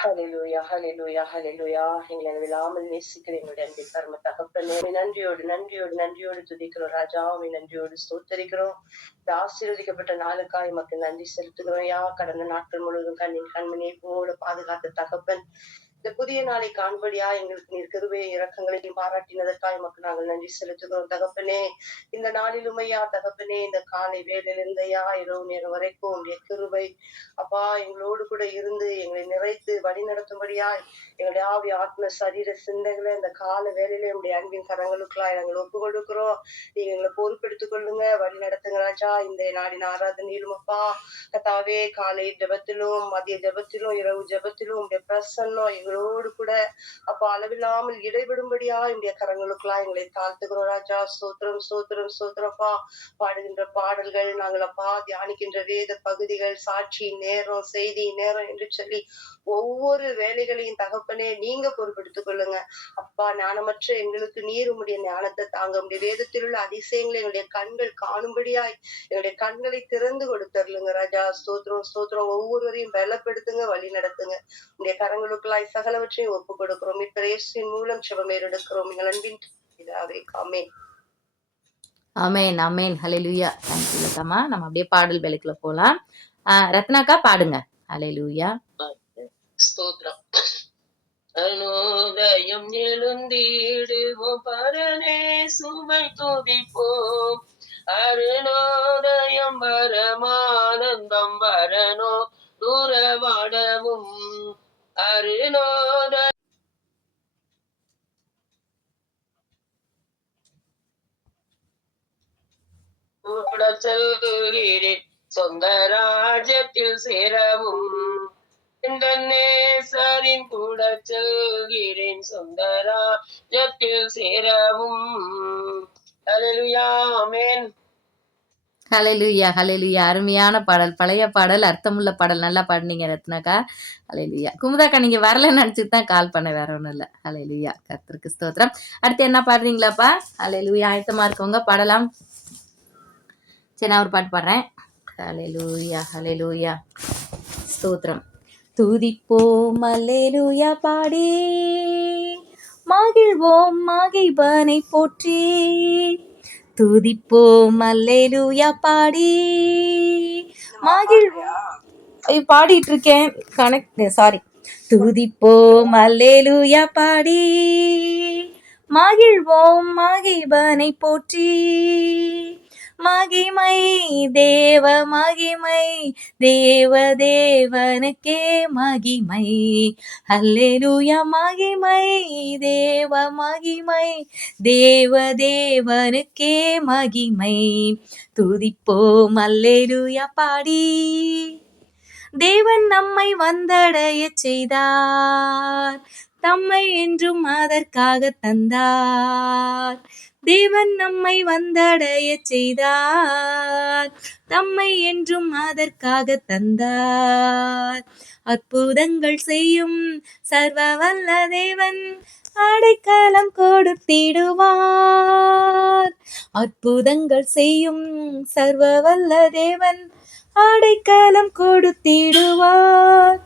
ஹalleluya ஹalleluya ஹalleluya. எங்களை விழாமல் நேசிக்கிற எங்களுடைய அன்பின் பரம தகப்பனே, உம்மை நன்றியோடு நன்றியோடு நன்றியோடு துதிக்கிறோம் ராஜா. உம்மை நன்றியோடு ஸ்தோத்தரிக்கிறோம். இந்த ஆசீர்வதிக்கப்பட்ட நாளுக்காய் உமக்கு நன்றி செலுத்துகிறோம் யா. கடந்த நாட்கள் முழுவதும் கண்ணின் கண்மணியை போல பாதுகாத்த தகப்பன், இந்த புதிய நாளை காண்படியா எங்களுக்கு நீர் கிருபை இரக்கங்களையும் பாராட்டினதற்காக எமக்கு நாங்கள் நன்றி செலுத்துகிறோம் தகப்பனே. இந்த நாளிலும் ஐயா தகப்பனே, இந்த காலை வேலையிலிருந்து ஐயா இரவு நேரம் வரைக்கும் உங்களுடைய கிருபை அப்பா எங்களோடு கூட இருந்து எங்களை நிறைத்து வழி நடத்தும்படியா எங்களுடைய ஆவி ஆத்ம சரீர சிந்தைகளை இந்த கால வேலையில உங்களுடைய அன்பின் கரங்களுக்குள்ளா நாங்கள் ஒப்பு கொடுக்கிறோம். நீங்க எங்களை பொறுப்பெடுத்துக் கொள்ளுங்க, வழி நடத்துங்க ராஜா. இந்த நாடின் ஆராதனையிலும் அப்பா கத்தாவே, காலை ஜபத்திலும் மதிய ஜபத்திலும் இரவு ஜபத்திலும் உங்களுடைய பிரசன்னம் எங்களோடு கூட அப்ப அளவில்லாமல் இடைவிடும்படியா என்னுடைய கரங்களுக்குலாம் எங்களை தாழ்த்துக்கிறோம் ராஜா. சோத்திரம் சோத்திரம் சோத்திரப்பா. பாடுகின்ற பாடல்கள் நாங்கள் அப்பா தியானிக்கின்ற வேத பகுதிகள், சாட்சி நேரம், செய்தி நேரம் என்று சொல்லி ஒவ்வொரு வேலைகளையும் தகப்பனே நீங்க பொறுப்பெடுத்துக் கொள்ளுங்க அப்பா. ஞானமற்ற எங்களுக்கு நீர் உம்முடைய ஞானத்தை தாங்க, உடைய வேதத்தில் உள்ள அதிசயங்களை எங்களுடைய கண்கள் காணும்படியாய் எங்களுடைய கண்களை திறந்து கொடுத்தருளுங்க ராஜா. ஸ்தோத்திரம் ஸ்தோத்திரம். ஒவ்வொருவரையும் பலப்படுத்துங்க, வழி நடத்துங்க. உடைய கரங்களுக்குள்ளாய் சகலவற்றையும் ஒப்பு கொடுக்கிறோம். இப்பிரேசின் மூலம் செபமேர் எடுக்கிறோம் எங்கள் அன்பின் பிதாவே. ஆமென் ஆமென் ஆமென். ஹalleluya. தேங்க்யூ லதாமா. நம்ம அப்படியே பாடல் வேலைக்குள்ள போலாம். ரத்னாக்கா பாடுங்க. ஹalleluya. ஸ்தோத்திரம். அனோதயம் எழுந்திடுவோம் பரனே சுமை துதிப்போம். அருணோதயம் வரமானந்தம் வரனோ தூரவாடவும். அருணோத கூட செல்கிறேன் சொந்த ராஜ்யத்தில் சேரவும். இந்த நேசரின் கூட செல்கிறேன் சொந்த ராஜ்யத்தில் சேரவும். ஹalleluya ஆமென். ஹalleluya ஹalleluya. அருமையான பாடல், பழைய பாடல், அர்த்தமுள்ள பாடல். நல்லா பாடுனீங்க ரத்னாக்கா. ஹalleluya. குமுதாக்கா நீங்க வரலன்னு நினைச்சிட்டு தான் கால் பண்ண, வேற ஒண்ணும் இல்ல. ஹalleluya. கர்த்தருக்கு ஸ்தோத்திரம். அடுத்து என்ன பாடுறீங்களாப்பா? ஹalleluya. ஆயத்தமா இருக்கவங்க பாடலாம். சரி, நான் ஒரு பாட்டு பாடுறேன். ஹalleluya ஹalleluya. ஸ்தோத்திரம். துதிப்போம் அல்லேலூயா பாடி மகிழ்வோம் மகிழ்வனை போற்றி. துதிப்போம் அல்லேலூயா பாடி மகிழ்வோம். பாடிட்டு இருக்கேன், சாரி. துதிப்போம் அல்லேலூயா பாடி மகிழ்வோம் மகிழ்வனை போற்றி. மகிமை தேவ மகிமை தேவ தேவனுக்கே மகிமை. அல்லேலூயா. மகிமை தேவ மகிமை தேவ தேவனுக்கே மகிமை. துதிப்போம் அல்லேலூயா பாடி. தேவன் நம்மை வந்தடைய செய்தார், தம்மை என்றும் அதற்காக தந்தார். தேவன் நம்மை வந்தடைய செய்தார், தம்மை என்றும் அதற்காக தந்தார். அற்புதங்கள் செய்யும் சர்வ வல்ல தேவன் அடைக்கலம் கொடுத்திடுவார். அற்புதங்கள் செய்யும் சர்வ வல்ல தேவன் அடைக்கலம் கொடுத்திடுவார்.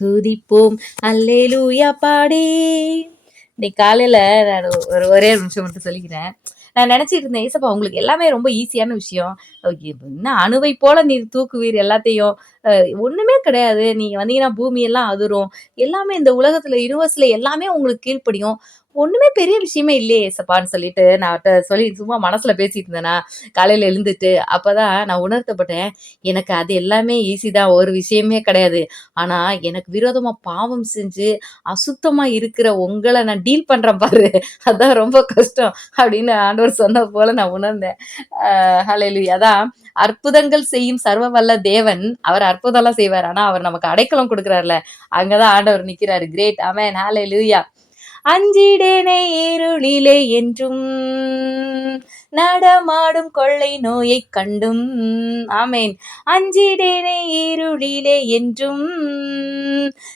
துதிப்போம் அல்லேலூயா பாடி. இன்னைக்கு காலையில நான் ஒரே நிமிஷம் மட்டும் சொல்லிக்கிறேன். நான் நினைச்சிட்டு இருந்தேன், ஏசப்பா உங்களுக்கு எல்லாமே ரொம்ப ஈஸியான விஷயம், என்ன அணுவை போல நீர் தூக்குவீர் எல்லாத்தையும், ஒண்ணுமே கிடையாது, நீங்க வந்தீங்கன்னா பூமி எல்லாம் அதிரும், எல்லாமே இந்த உலகத்துல யூனிவர்ஸ்ல எல்லாமே உங்களுக்கு கீழ்ப்படியும், ஒண்ணுமே பெரிய விஷயமே இல்லையே ஏசப்பான்னு சொல்லிட்டு நான் சொல்லி சும்மா மனசுல பேசிட்டு இருந்தேனா. காலையில எழுந்துட்டு அப்பதான் நான் உணர்த்தப்பட்டேன், எனக்கு அது எல்லாமே ஈஸி தான், ஒரு விஷயமே கிடையாது. ஆனா எனக்கு விரோதமா பாவம் செஞ்சு அசுத்தமா இருக்கிற உங்களை நான் டீல் பண்றேன் பாரு, அதான் ரொம்ப கஷ்டம் அப்படின்னு ஆண்டவர் சொன்ன போல நான் உணர்ந்தேன். ஹல்லேலூயா. அதான் அற்புதங்கள் செய்யும் சர்வ வல்ல தேவன், அவர் அற்புதம்லாம் செய்வார், ஆனா அவர் நமக்கு அடைக்கலம் கொடுக்குறாருல, அங்கதான் ஆண்டவர் நிக்கிறாரு. கிரேட். ஆமென். ஹல்லேலூயா. அஞ்சிடேனே இருளிலே என்றும் நடமாடும் கொள்ளை நோயைக் கண்டும் ஆமேன் அஞ்சிடேனே இருளிலே என்றும்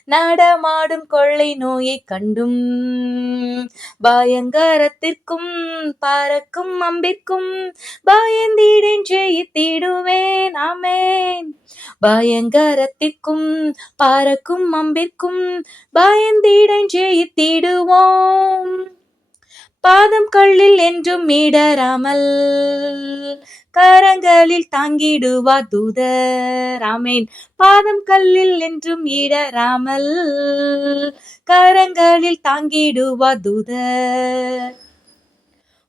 நடமாடும் கொள்ளை நோயைக் கண்டும் பயங்கரத்திற்கும் பறக்கும் அம்பிற்கும் பயந்திடேன் ஜெயித்திடுவேன் ஆமேன் பயங்கரத்திற்கும் பறக்கும் அம்பிற்கும் பயந்திடேன் ஜெயித்திடுவோம் பாதம் கல்லில் என்றும் இடராமல் கரங்களில் தாங்கிடுவார் தூதர் ஆமேன் பாதம் கல்லில் என்றும் இடராமல் கரங்களில் தாங்கிடுவார் தூதர்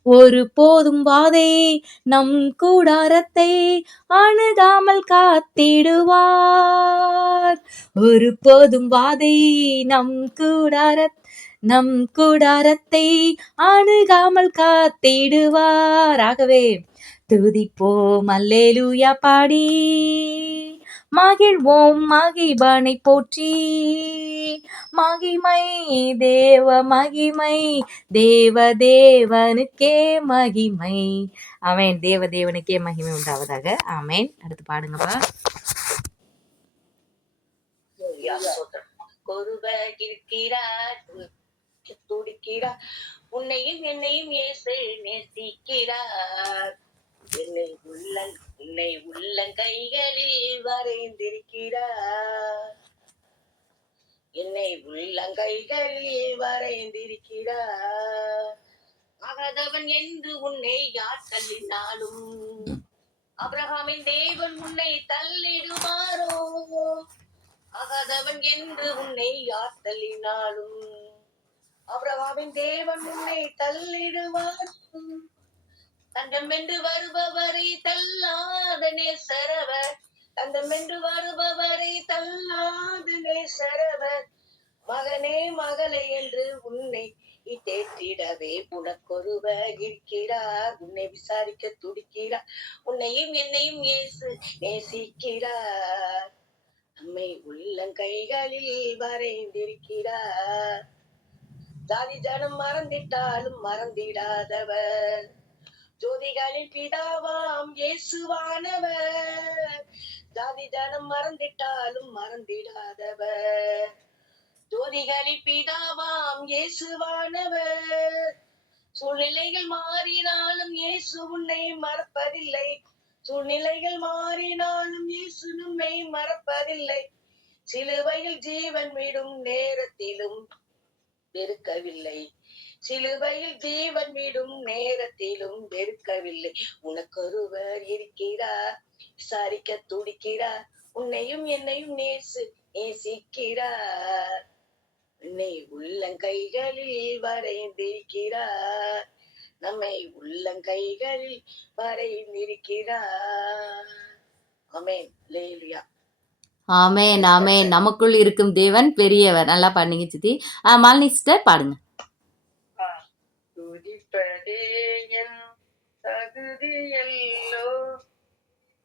ஒரு போதும் வாதை நம் கூடாரத்தை அணுகாமல் காத்திடுவார் ஒரு போதும் வாதை நம் கூடாரத்தை அணுகாமல் காத்திடுவார் ஆகவே துதிப்போம் அல்லேலூயா பாடி மகிழ்வோம் மகிபனை போற்றி மகிமை தேவனுக்கே மகிமை ஆமேன் தேவனுக்கே மகிமை உண்டாவதாக ஆமேன் அடுத்து பாடுங்கப்பா ஒருவர் இருக்கிறார் துடிக்கிறார் உன்னையும் என்னையும் இயேசு நேசிக்கிறார் உன்னை உள்ளங்கைகளில் வரைந்திருக்கிறார் என்னை உள்ளங்கைகளில் வரைந்திருக்கிறார் ஆகாதவன் என்று உன்னை யார் தள்ளினாலும் ஆபிரகாமின் தேவன் உன்னை தள்ளிடுவாரோ ஆகாதவன் என்று உன்னை யார் தள்ளினாலும் ஆபிரகாமின் தேவன் உன்னை தள்ளிடுவார் தண்டம் என்று வருபவரை தள்ளாத நேசரவர் தண்டம் என்று வருபவரை தள்ளாத நேசரவர் மகனே மகளே என்று உன்னை தேற்றிடவே உனக்கொருவர் இருக்கிறார் உன்னை விசாரிக்க துடிக்கிறார் உன்னையும் என்னையும் இயேசு நேசிக்கிறார் நம்மை உள்ளங்கைகளில் வரைந்திருக்கிறார் ஜாதி ஜனம் மறந்திட்டாலும் மறந்திடாதவர் ஜோதிகளின் பிதாவாம் இயேசுவானவர் ஜாதி ஜனம் மறந்திட்டாலும் மறந்திடாதவர் ஜோதிகளின் பிதாவாம் இயேசுவானவர் சூழ்நிலைகள் மாறினாலும் இயேசு உன்னை மறப்பதில்லை சூழ்நிலைகள் மாறினாலும் இயேசு நம்மை மறப்பதில்லை சிலுவையில் ஜீவன் விடும் நேரத்திலும் வெறுக்கவில்லை சிலுவையில் ஜீவன் விடும் நேரத்திலும் வெறுக்கவில்லை உனக்கொருவர் இருக்கிறார் விசாரிக்க துடிக்கிறார் உன்னையும் என்னையும் நேசிக்கிறார் உன்னை உள்ளங்கைகளில் வரைந்திருக்கிறார் நம்மை உள்ளங்கைகளில் வரைந்திருக்கிறார் ஆமென் அல்லேலூயா ஆமேன் ஆமேன் நமக்குள் இருக்கும் தேவன் பெரியவர் நல்லா பாடுங்க சித்தி மாலினி சிஸ்டர் பாடுங்க துதிப்பதே என் தகுதியல்லோ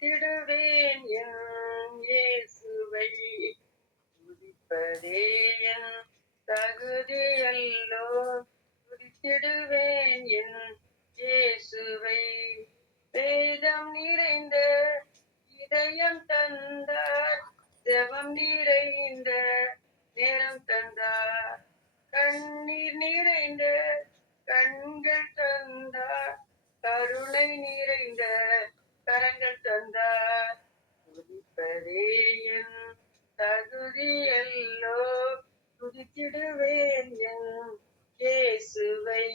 திடுவேன் என் இயேசுவை துதிப்பதே என் தகுதியல்லோ துதித்திடுவேன் என் இயேசுவை வேதம் நிறைந்த இதயம் தந்தார் ஜெபம் நிறைந்த நேரம் தந்தார் கண்ணீர் நிறைந்த கண்கள் தந்தார் கருணை நிறைந்த கரங்கள் தந்தார் துதிப்பதே என் தகுதியல்லோ துதித்திடுவேன் என் இயேசுவை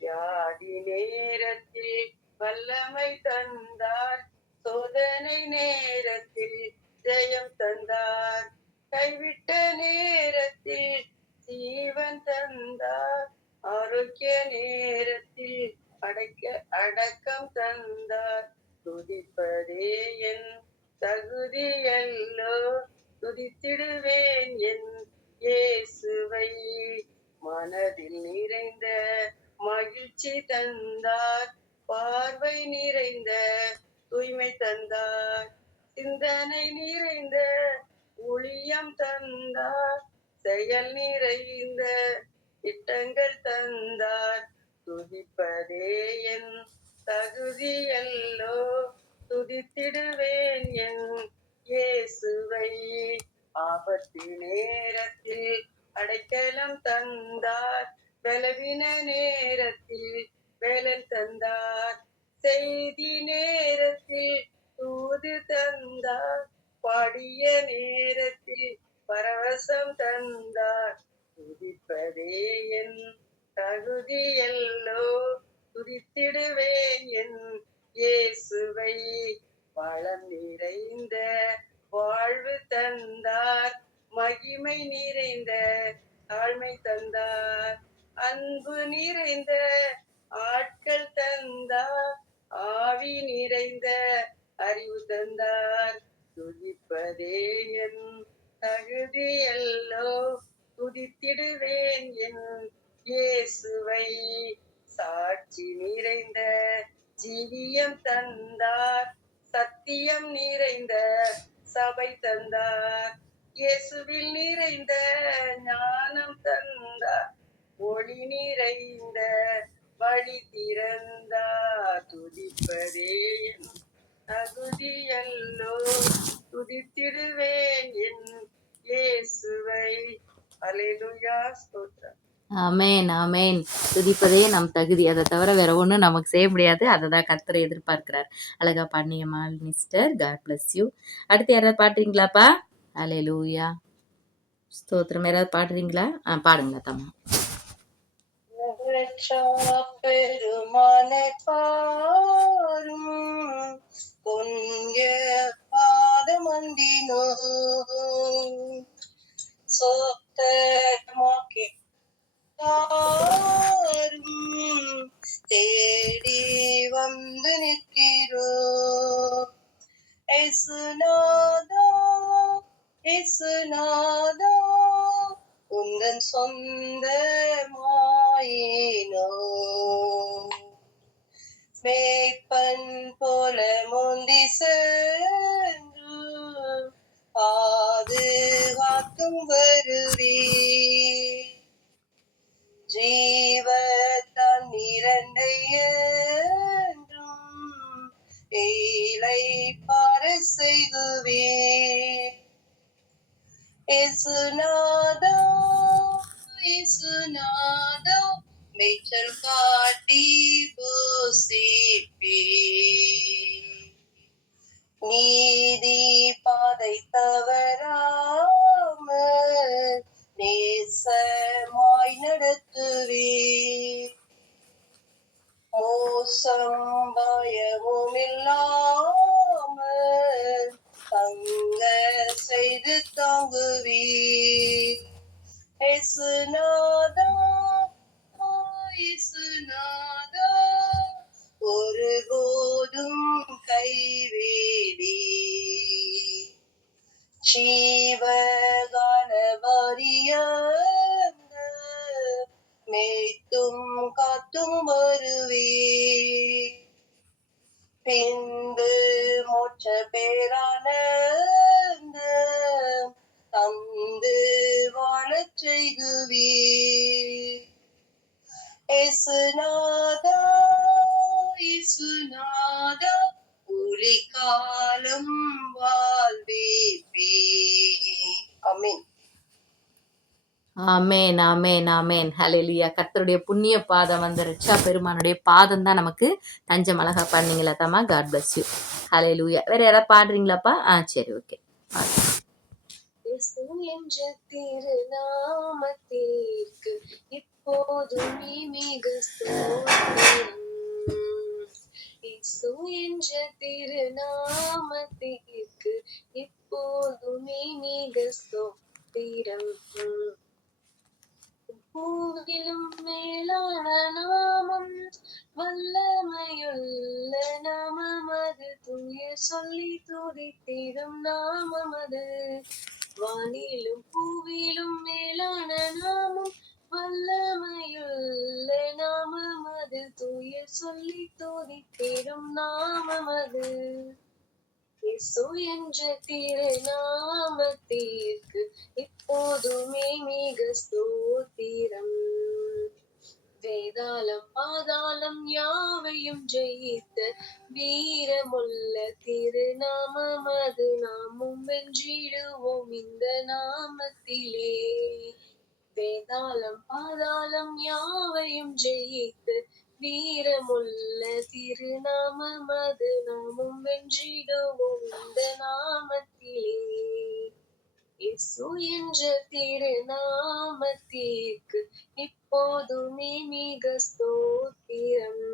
வியாதி நேரத்தில் வல்லமை தந்தார் சோதனை நேரத்தில் ஜெயம் தந்தார் கைவிட்ட நேரத்தில் ஜீவன் தந்தார் ஆரோக்கிய நேரத்தில் அடக்கம் தந்தார் துதிப்பதே என் தகுதியல்லோ துதித்திடுவேன் என் இயேசுவை மனதில் நிறைந்த மகிழ்ச்சி தந்தார் பார்வை நிறைந்த தூய்மை தந்தார் சிந்தனை நிறைந்த ஊழியம் தந்தார் செயல் நிறைந்த திட்டங்கள் தந்தார் துதிப்பதே என் தகுதியல்லோ துதித்திடுவேன் என் இயேசுவை. ஆபத்து நேரத்தில் அடைக்கலம் தந்தார், பலவீன நேரத்தில் வேலன் தந்தார், செய்தி நேரத்தில் தூது தந்தார், பாடிய நேரத்தில் பரவசம் தந்தார். துதிப்பதே என் தகுதியல்லோ துதித்திடுவேன் என் இயேசுவை. வளம் நிறைந்த வாழ்வு தந்தார், மகிமை நிறைந்த தாழ்மை தந்தார், அன்பு நிறைந்த ஆட்கள் தந்தார், ஆவி நிறைந்த அறிவு தந்தார். துதிப்பதே என் தகுதியல்லோ துதித்திடுவேன் என் இயேசுவை. சாட்சி நிறைந்த ஜீவியம் தந்தார், சத்தியம் நிறைந்த சபை தந்தார், இயேசுவில் நிறைந்த ஞானம் தந்தார், ஒளி நிறைந்த வழி திறந்தார். துதிப்பதே என் தகுதியல்லோ துதித்திடுவேன் என் இயேசுவை. அல்லேலூயா, ஸ்தோத்திரம். ஆமேன் ஆமேன். துதிப்பதே நம் தகுதி, அதை தவிர வேற ஒன்றும் நமக்கு செய்ய முடியாது. அதை தான் கர்த்தர் எதிர்பார்க்கிறார். அழகா பாடினீங்க மால் மிஸ்டர், காட் பிளஸ் யூ. அடுத்து யாராவது பாடுறீங்களாப்பா? அல்லேலூயா, ஸ்தோத்திரம். யாராவது பாடுறீங்களா? பாடுங்களா தம்மா. பெருமானை பாரும் கொஞ்ச பாதமந்தினோ சொத்தமாக்கி தேடி வந்து நிற்கிறோ. இயேசுநாதா இயேசுநாதா உந்தன் சொந்தமாயினோ. மேய்ப்பன் போல முந்தி சென்று பாதுகாக்கும் வருவி. ஜீவ தண்ணீரண்டை என்றும் ஏழை பார செய்குவே. இயேசுநாதா இயேசுநாதா மேய்ச்சல் காட்டி போசிப்பே. நீதி பாதை தவறாமல் நேசமாய் நடத்துவே. மோசம் பயமுமில்லாமல் தங்க செய்து தாங்குவே. இயேசுநாதா இயேசுநாதா ஒருபோதும் கைவேடி. ஜீவகால வரியந்த மேய்த்தும் காத்தும் வருவே. பின்பு மோட்ச பேரானந்த தந்து வாழச் செய்குவே. இயேசுநாதா இயேசுநாதா ஒளி காலம் வாழ்விப்பே. ஆமென் ஆமேன் ஆமேன் ஆமேன். ஹல்லேலூயா. கர்த்தருடைய புண்ணிய பாதம், அந்த ரட்சா பெருமானுடைய பாதம் தான் நமக்கு தஞ்சம். அழகா பாடுனீங்களா தம்மா? God bless you. ஹல்லேலூயா. வேற யாராவது பாடுறீங்களாப்பா? சரி, ஓகே. என்ற திருநாமத்திற்கு இப்போதும் நீ மிக ஸ்தோத்திரம். இயேசு என்ற திருநாமத்திற்கு இப்போதும் நீ மிக ஸ்தோத்திரம். பூவிலும் மேலான நாமம், வல்லமையுள்ள நாமமது, தூய சொல்லி துதித்திடும் நாமமது. வானிலும் பூவிலும் மேலான நாமம், வல்லமையுள்ள நாமமது, தூய சொல்லி துதித்திடும் நாமமது. இயேசு என்ற திருநாமத்திற்கு இப்போதுமே மிக ஸ்தோத்திரம். வேதாளம் பாதாளம் யாவையும் ஜெயித்த வீரமுள்ள திருநாமமது, நாமும் வென்றிடுவோம் இந்த நாமத்திலே. வேதாளம் பாதாளம் யாவையும் ஜெயித்த வீரமுள்ள திருநாமமது, நாமும் வென்றிடுவோம் இந்த நாமத்திலே. இயேசு என்ற திருநாமத்திற்கு இப்போதுமே மிக ஸ்தோத்திரம்.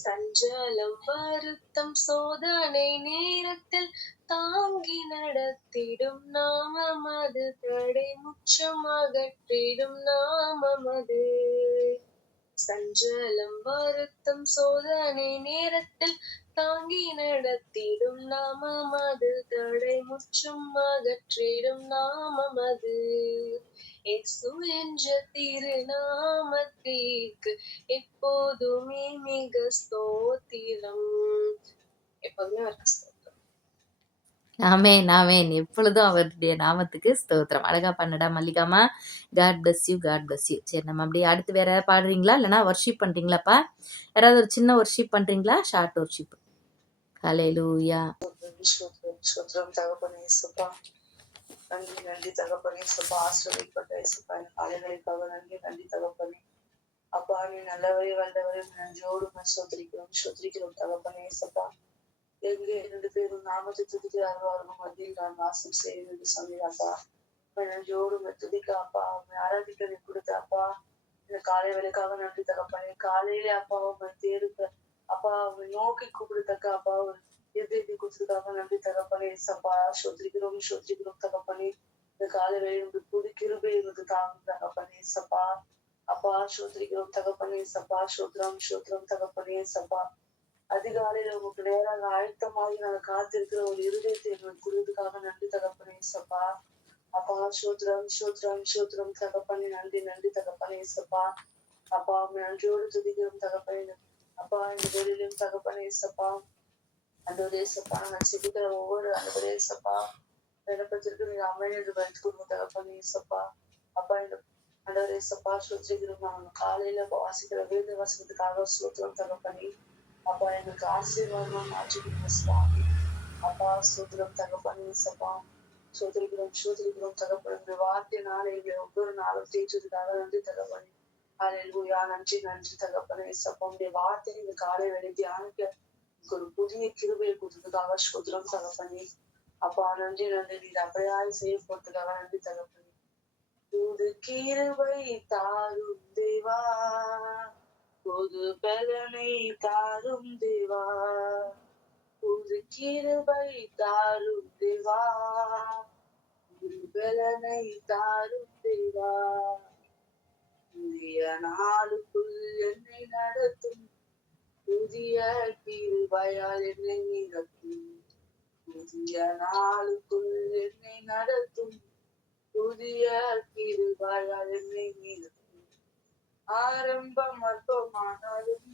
சஞ்சலம் வருத்தம் சோதனை நேரத்தில் தாங்கி நடத்திடும் நாமமது, தடை முற்றம் அகற்றிடும் நாமமது. சஞ்சலம் வருத்தம் சோதனை நேரத்தில் தாங்கி நடத்திடும் நாமமது, தடை முற்றும் அகற்றிடும் நாமமது. இயேசு என்ற திருநாமத்திற்கு எப்போதுமே மிக ஸ்தோத்திரம். எப்போதுமே அவருக்கு ஸ்தோத்திரம். ஆமேன் ஆமேன். எப்பொழுதும் அவருடைய நாமத்துக்கு ஸ்தோத்திரம். அழகா பண்ணடா மல்லிகாமா. God bless you, God bless you. சரி, நம்ம அப்படியே அடுத்து வேற யாராவது பாடுறீங்களா, இல்லைன்னா ஒர்ஷிப் பண்றீங்களாப்பா? யாராவது ஒரு சின்ன ஒர்ஷிப் பண்றீங்களா? Short worship. ஹல்லேலூயா. ஸ்தோத்திரம் தகப்பனே இயேசுப்பா. நன்றி நன்றி தகப்பனே இயேசுப்பா. ஆசீர்வதிக்கப்பட்ட இயேசுப்பா, இந்த காலைகளுக்காக நன்றி தகப்பனே. அப்பா, நீ நல்லவரே வல்லவரே, நன்றியோடு ஸ்தோத்திரிக்கிறோம் தகப்பனே இயேசுப்பா. எங்கே 2 பேரும் நாமத்தை துதிக்கிறார்களோ அவர்கள் மத்தியில் நான் வாசம் செய்வது சொன்னீங்கப்பா. நன்றியோடு துதிக்க அப்பா, ஆராதிக்க கொடுத்த அப்பா, இந்த காலை வேலைக்காக நன்றி தகப்பனே. காலையிலே அப்பா உங்களை தேடுக்க அப்பா, அவங்க நோக்கி கூப்பிடுத்தக்க அப்பா ஒரு எதிர்த்து கொடுத்ததுக்காக நன்றி தகப்பனே சப்பா. சோத்திரிக்கிறோம் தகப்பனே. இந்த காலை வேலை புது கிருபை இருந்து தாங்க தகப்பனே சப்பா. அப்பா சோத்திரிக்கிறோம் தகப்பனே சப்பா. சோத்திரம் தகப்பனே சப்பா. அதிகாலையில உங்களுக்கு நேராக ஆயத்தமாகி நாங்கள் காத்திருக்கிற ஒரு இருதயத்தை எங்களுக்கு கொடுத்ததுக்காக நன்றி தகப்பனே சப்பா. அப்பா சோத்திரம் தகப்பனே. நன்றி தகப்பனே சப்பா. அப்பா நன்றியோடு துதிக்கிறோம் தகப்பனே. அப்பா இந்த வேலையிலும் தகப்பனே சப்பா. அந்தோரே சப்பா, நான் செபிக்கிற ஒவ்வொரு அந்தோரே சப்பா விளக்கத்திற்கு நீங்க அமைதி வைத்து கொடுங்க தகப்பனே சப்பா. அப்பா இந்த அந்தோரே சப்பா சோத்திரிக்கிறோம். நாங்கள் காலையில வாசிக்கிற வேத வசனத்துக்காக சோத்திரம் தகப்பனே. அப்பா எங்களுக்கு ஆசீர்வாதமா மாற்றி கொடுங்க சுவாமி. அப்பா சோத்திரம் தகப்பனே சப்பா. சோத்திரிக்கிறோம் தகப்பனே. வார்த்தையினால எங்களை ஒவ்வொரு நாளும் தேய்ச்சதுக்காக நன்றி தகப்பனே. ஹல்லேலூயா. நன்றி தகப்பனே சப்பா. உங்களுடைய வார்த்தை இந்த காலை வேலை தியானிக்க ஒரு புதிய கிருபையை கொடுத்ததுக்காக சோத்திரம் தகப்பனே. அப்பா நன்றி நீர் அப்படியாய் செய்ய போறதுக்காக நன்றி தகப்பனே. புது கிருபை தாரும் தேவா, புது பலனை தாரும் தேவா, புது கிருபை தாரும் தேவா, புது பலனை தாரும் தேவா. புதிய நாளுக்குள் என்னை நடத்தும், புதிய கிருபையால் என்னை நிரப்பும். புதிய நாளுக்குள் என்னை நடத்தும், புதிய கிருபையால் என்னை நிரப்பும். ஆரம்பம் அற்பமானாலும்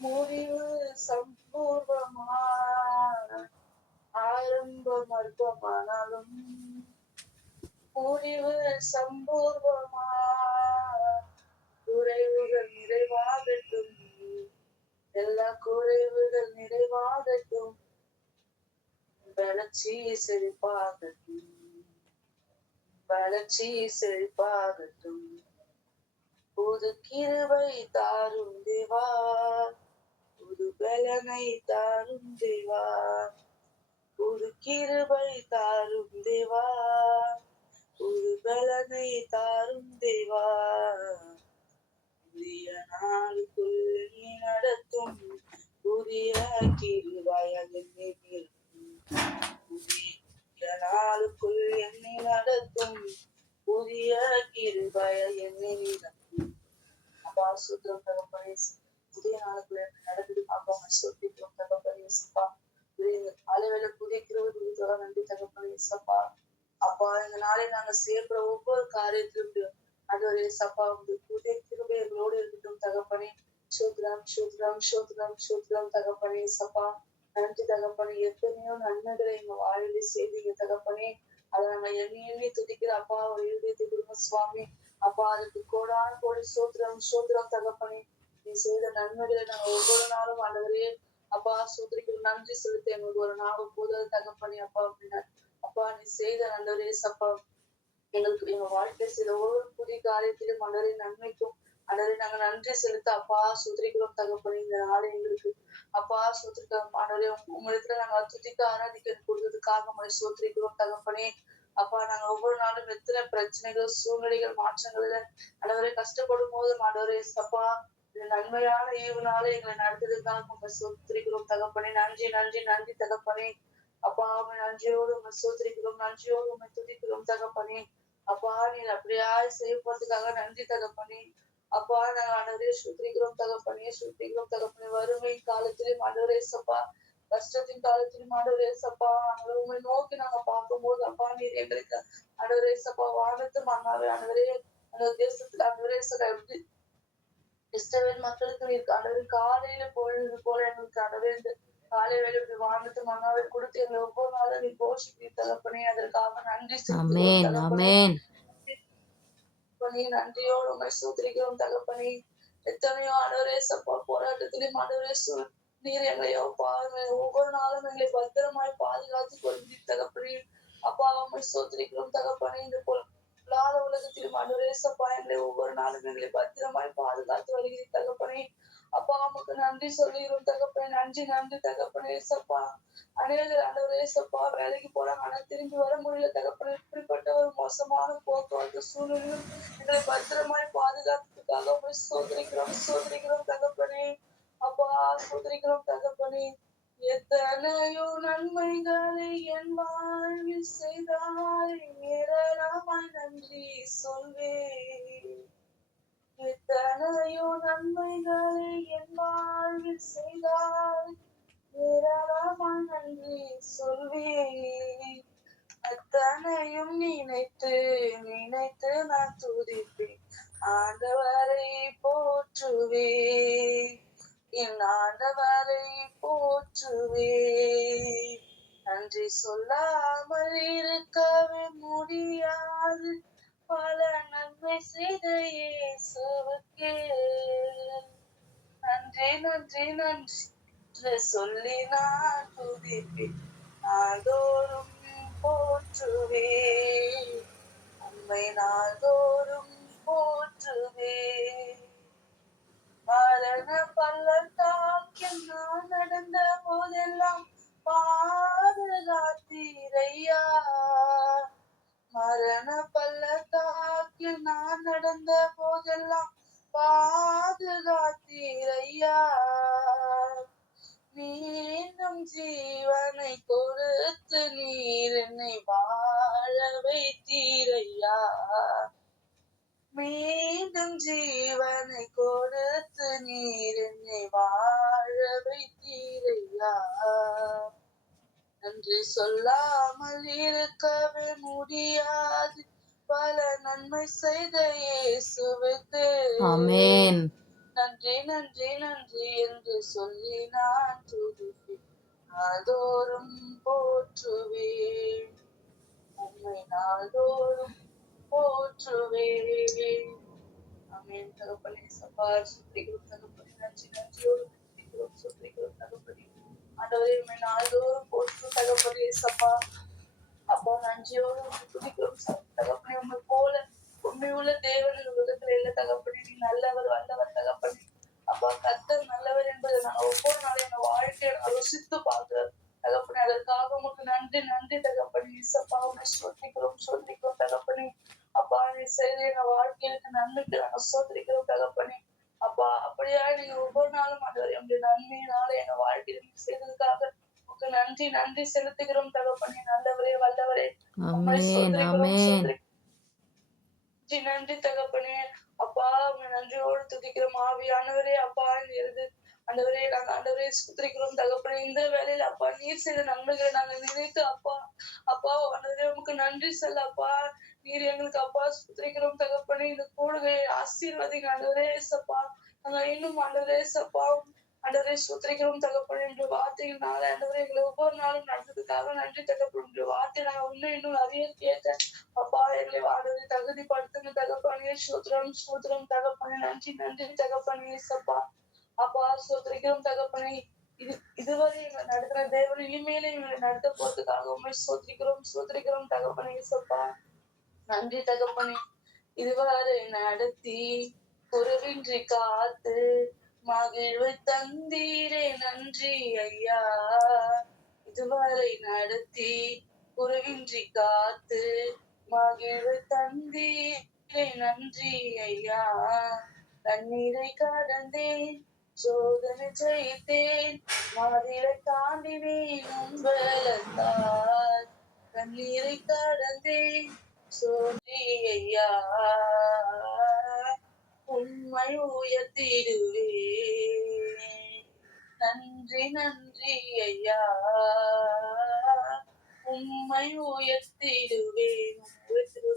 முடிவு சம்பூர்ணமான, ஆரம்பம் அற்பமானாலும் முடிவு சம்பூர்ணமான. குறைவுகள் நிறைவாகட்டும், எல்லா குறைவுகள் நிறைவாகட்டும், வளர்ச்சி செழிப்பாகட்டும். புது கிருபை தாரும் தேவா, புது பலனை தாரும் தேவா, புது கிருபை தாரும் தேவா, புது பலனை தாரும் தேவா. புதிய நாளுக்குள் என்னை நடத்தும், புதிய கிருபையால் என்னை நிரப்பும். புதிய நாளுக்குள் என்னை நடத்தும், புதிய கிருபையால் என்னை நிரப்பும். அப்பா சூத்திரம் தகப்பனே. புதிய நாளுக்குள்ள நடக்குது அப்பா சோத்திரம் தகப்பனே சப்பா. அலைவேல புதிய கிருபை நன்றி தகப்பனே சப்பா. அப்பா இந்த நாளை நாங்க சேர்க்கிற ஒவ்வொரு காரியத்திலும் அதுவரை சப்பா புதிய கிருபை எங்களோடு இருக்கட்டும் தகப்பனே. சோத்திரம் தகப்பனே சப்பா. நன்றி தகப்பனே. எத்தனையோ நன்மைகளை எங்க வாழ்வில் செய்தீங்க தகப்பனே. அதை நாங்க எண்ணி துதிக்கிற அப்பா ஒரு இருதயத்தை கொடுங்க சுவாமி. அப்பா அதுக்கு கோடான கோடி சோத்திரம் சோத்திரம் தகப்பனே. நீ செய்த நன்மைகளை நாங்கள் ஒவ்வொரு நாளும் ஆண்டவரே அப்பா சோத்திரிக்கு நன்றி செலுத்த எங்களுக்கு ஒரு நாள் போதல் தகப்பனே அப்பா அப்படின்னா அப்பா நீ செய்த நல்லவரே சப்பா எங்களுக்கு எங்க வாழ்க்கை செய்த ஒவ்வொரு புதிய காரியத்திலும் அன்றரை நன்மைக்கும் அன்றரை நாங்க நன்றி செலுத்த அப்பா சுத்திரிக்கிறோம் தகப்பனே. இந்த நாள் எங்களுக்கு அப்பா சோத்திரிக்கிறோம் அன்றரை உங்களிடத்துல நாங்க துதிக்க ஆராதிக்க கொடுத்ததுக்காக உங்களை சோத்திரிக்கிறோம் தகப்பனே. அப்பா நாங்க ஒவ்வொரு நாளும் எத்தனை பிரச்சனைகள் சூழ்நிலைகள் மாற்றங்கள்ல அன்றவரை கஷ்டப்படும் போது ஆண்டவரே சப்பா இந்த நன்மையான ஈவுனால எங்களை நடத்துறதுக்காக உங்களை சோத்திரிக்கிறோம் தகப்பனே. நன்றி நன்றி நன்றி தகப்பனே. அப்பா அவன் நன்றியோடு உங்களை சோத்திரிக்கிறோம் நன்றியோடு உங்களை துதிக்கிறோம் தகப்பனே. அப்பா நீர் அப்படியா செய்யப்படுறதுக்காக நன்றி தகப்பனே. அப்பா நாங்க ஆண்டவரே சுத்திரிக்கிறோம் தகப்பனே சுத்திரிக்கிறோம் தகப்பனே. வறுமை காலத்திலும் ஆண்டவரே சப்பா கஷ்டத்தின் காலத்திலும் ஆண்டவரே சப்பா ஆண்டவரே உங்களை நோக்கி நாங்க பார்க்கும்போது அப்பா நீர் எங்களுக்கு ஆண்டவரே சப்பா வானத்து மன்னாவே ஆண்டவரே அந்த தேசத்துல ஆண்டவரே சப்பா எப்படி இஸ்ரவேல் மக்களுக்கு நீர் ஆண்டவரே காலையில பொழுது போல எங்களுக்கு ஆண்டவரே இந்த காலை வேலை இப்படி வானத்து மன்னாவை கொடுத்து எங்களை ஒவ்வொரு நாளும் நீ போஷிக்கிறீர் தகப்பனே. அதற்காக நன்றி செலுத்துகிறோம் ஆமென் தகப்பனே. ஆமென் நன்றியோடு உண்மை சூத்திரிக்கிறோம் தகப்பனே. எத்தனையோ ஆண்டவரே சப்பா போராட்டத்திலும் ஆண்டவரே நீர் எங்களையோ ஒவ்வொரு நாளும் எங்களை பத்திரமாய் பாதுகாத்து கொள்கிறீர் தகப்பனே. அப்பா உண்மை சோத்திரிக்கிறோம் தகப்பனே. இந்த பொல்லாத உலகத்திலும் ஆண்டவரே சப்பா எங்களை ஒவ்வொரு நாளும் எங்களை பத்திரமாய் பாதுகாத்து வருகிறீர் தகப்பனே. அப்பா உமக்கு நன்றி சொல்லுகிறோம் தகப்பனே. நன்றி நன்றி தகப்பனே சப்பா. அநேகர் ஆண்டவரே சப்பா வேலைக்கு போறாங்க ஆனா திரும்பி வர முடியல தகப்பனே. இப்படிப்பட்ட ஒரு மோசமான போக்குவரத்து சூழ்நிலையும் எங்களை பத்திரமாய் பாதுகாத்ததுக்காக சோதரிக்கிறோம் தகப்பனே. அப்பா சோதரிக்கிறோம் தகப்பனே. எத்தனையோ நன்மைகளை என் வாழ்வில் செய்தாய் ஏராளமாய் நன்றி சொல்வேன். எத்தனையோ நன்மைகளை என் வாழ்வில் செய்தாய் ஏராளமாய் நன்றி சொல்வேன். அத்தனையும் நினைத்து நினைத்து நான் துதிப்பேன் ஆண்டவரை போற்றுவேன். என் ஆண்டவரை போற்றுவேன். நன்றி சொல்லாமல் இருக்கவே முடியாது பல நன்மை செய்த இயேசுவுக்கே நன்றி நன்றி நன்றி சொல்லி நான் துதிப்பேன் நாள்தோறும் போற்றுவேன். உம்மை நாள்தோறும் போற்றுவேன். மரண பள்ளத்தாக்கில் நான் நடந்த போதெல்லாம் பாதுகாத்தீரையா. மரண பள்ளத்தாக்கில் நான் நடந்த போதெல்லாம் பாதுகாத்தீரையா. மீண்டும் ஜீவனை கொடுத்து நீர் என்னை வாழ வைத்தீரையா. மீண்டும் ஜீவனை கொடுத்து நீர் என்னை வாழ வைத்தீரையா. நன்றி சொல்லாமல் இருக்கவே முடியாது பல நன்மை செய்த இயேசுவுக்கு ஆமென். நன்றி நன்றி நன்றி என்று சொல்லி நான் துதிப்பேன் நாள்தோறும் போற்றுவேன். உம்மை நாள்தோறும் போற்றுவேன். ஆமென் தகப்பனே சப்பா சுத்திக்கிறோம் தகப்பனே. நன்றி நன்றியோடு சுத்திக்கிறோம் தகப்பனே. ஆண்டவரே உம்மை நாள்தோறும் போற்றும் தகப்பனே சப்பா. அப்பா நன்றியோடு துதிக்கிறோம் தகப்பனே. உண்மை போல உண்மை உள்ள தேவன் உலகத்துல இல்ல தகப்பனே. நீ நல்லவர் வல்லவர் தகப்பனே. அப்பா கர்த்தர் நல்லவர் என்பதை நான் ஒவ்வொரு நாளும் என் வாழ்க்கையை நான் ருசித்து பார்க்கிறேன் தகப்பனே. அதற்காக உங்களுக்கு நன்றி நன்றி தகப்பனே சப்பா. உண்மை சோதிக்கிறோம் தகப்பனே. அப்பா நீ செய்த எங்க வாழ்க்கையிலுக்கு நன்மைக்கு நாங்கள் சோதரிக்கிறோம் தகப்பனே. அப்பா அப்படியா நீங்க ஒவ்வொரு நாளும் ஆண்டவரே உங்களுடைய நன்மையினால எங்க வாழ்க்கையில நீங்க செய்ததுக்காக உங்களுக்கு நன்றி நன்றி செலுத்துகிறோம் தகப்பனே. நல்லவரே வல்லவரே உண்மை சோதரிக்கிறோம் நன்றி தகப்பனே. அப்பா உங்க நன்றியோடு துதிக்கிறோம் ஆவியானவரே. அப்பா இருந்து ஆண்டவரே நாங்க ஆண்டவரே சுத்திரிக்கிறோம் தகப்பனே. இந்த வேலையில அப்பா நீர் செய்த நன்மைகளை நாங்க நினைத்து அப்பா அப்பா ஆண்டவரே உமக்கு நன்றி சொல்ல அப்பா. நீர் எங்களுக்கு அப்பா சுத்திரிக்கிறோம் தகப்பனே. இந்த கூடுகையை ஆசீர்வதிங்க ஆண்டவரே சப்பா. நாங்க இன்னும் ஆண்டவரே சப்பா ஆண்டவரே ஸ்தோத்திரிக்கிறோம் தகப்பனே. என்ற வார்த்தையினால ஆண்டவரே எங்களை ஒவ்வொரு நாளும் நடந்ததுக்காக நன்றி தகப்பனே. என்ற வார்த்தை நாங்கள் இன்னும் நிறைய கேட்க அப்பா எங்களை ஆண்டவரை தகுதிப்படுத்துங்க தகப்பனே. ஸ்தோத்திரம் ஸ்தோத்திரம் தகப்பனே. நன்றி நன்றி தகப்பனே ஏசப்பா. அப்பா ஸ்தோத்திரிக்கிறோம் தகப்பனே. இதுவரை எங்களை நடத்துற தேவன் இனிமேலே எங்களை நடத்த போறதுக்காக உண்மை ஸ்தோத்திரிக்கிறோம் தகப்பனே ஏசப்பா. நன்றி தகப்பனே. இதுவரை நடத்தி குறைவின்றி காத்து மகிழ்வு தந்தீரே நன்றி ஐயா. இதுவரை நடத்தி குறைவின்றி காத்து மகிழ்வு தந்தீரே நன்றி ஐயா. கண்ணீரை கடந்தேன் சோதனை ஜெயித்தேன் மாதிரை தாண்டினேன் உங்களத்தால். கண்ணீரை கடந்தேன் சோதி ஐயா உண்மை உயர்த்திடுவே. நன்றி நன்றி ஐயா உண்மை உயர்த்திடுவேன்.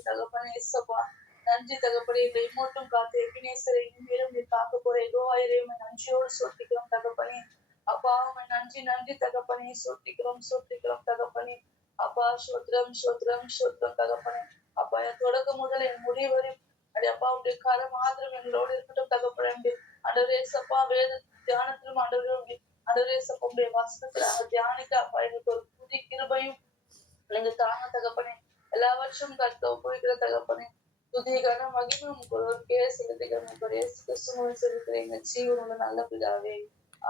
தகப்பனே ஏசப்பா. நன்றி தகப்பனே. இதை மட்டும் காத்து எபினேசரை இனிமேலும் நீ காக்க போற யெகோவாயிரே நன்றியோடு சோத்திக்கிறோம் தகப்பனே. அப்பா உண்மை நன்றி நன்றி தகப்பனே. சோத்திக்கிறோம் தகப்பனே. அப்பா ஸ்தோத்திரம் ஸ்தோத்திரம் ஸ்தோத்திரம் தகப்பனே. அப்பா என் தொடக்கம் முதல் என் முடிவு வரை அப்படி அப்பா உடைய காலம் மாத்திரம் எங்களோடு இருக்கட்டும் தகப்பனே. ஆண்டவரே ஏசப்பா வேத தியானத்திலும் ஆண்டவரே ஏசப்பா உடைய வசனத்துல நாங்கள் தியானிக்க அப்பா எங்களுக்கு ஒரு புதிய கிருபையும் நீங்க தாங்க தகப்பனே. எல்லாவற்றும் கற்க ஒப்புவிக்கிற தகப்பனே. துதிய கன மகிமை உங்களுக்கு ஒரு செலுத்துகிறேன் ஜீவனோட நல்ல பிதாவே.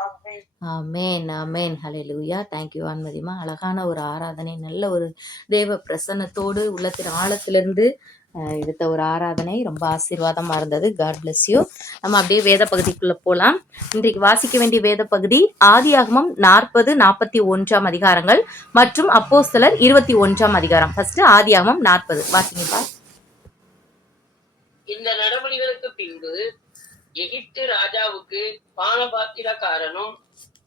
ஆமென். ஆமென் ஆமென். ஹல்லேலூயா. தேங்க்யூ வான்மதிமா. அழகான ஒரு ஆராதனை, நல்ல ஒரு தேவ பிரசன்னத்தோடு உள்ளத்தின் ஆழத்திலிருந்து எடுத்த ஒரு ஆராதனை ரொம்ப ஆசீர்வாதமா இருந்தது. God bless you. நம்ம அப்படியே வேத பகுதிக்குள்ள போலாம். இன்றைக்கு வாசிக்க வேண்டிய வேத பகுதி ஆதியாகமம் 40-41 அதிகாரங்கள் மற்றும் அப்போஸ்தலர் 21 அதிகாரம். ஃபர்ஸ்ட் ஆதியாகமம் 40 வாசிங்கப்பா. இந்த நடவடிக்கைகளுக்கு பின்பு எகிப்து ராஜாவுக்கு பானபாத்திரக்காரனும்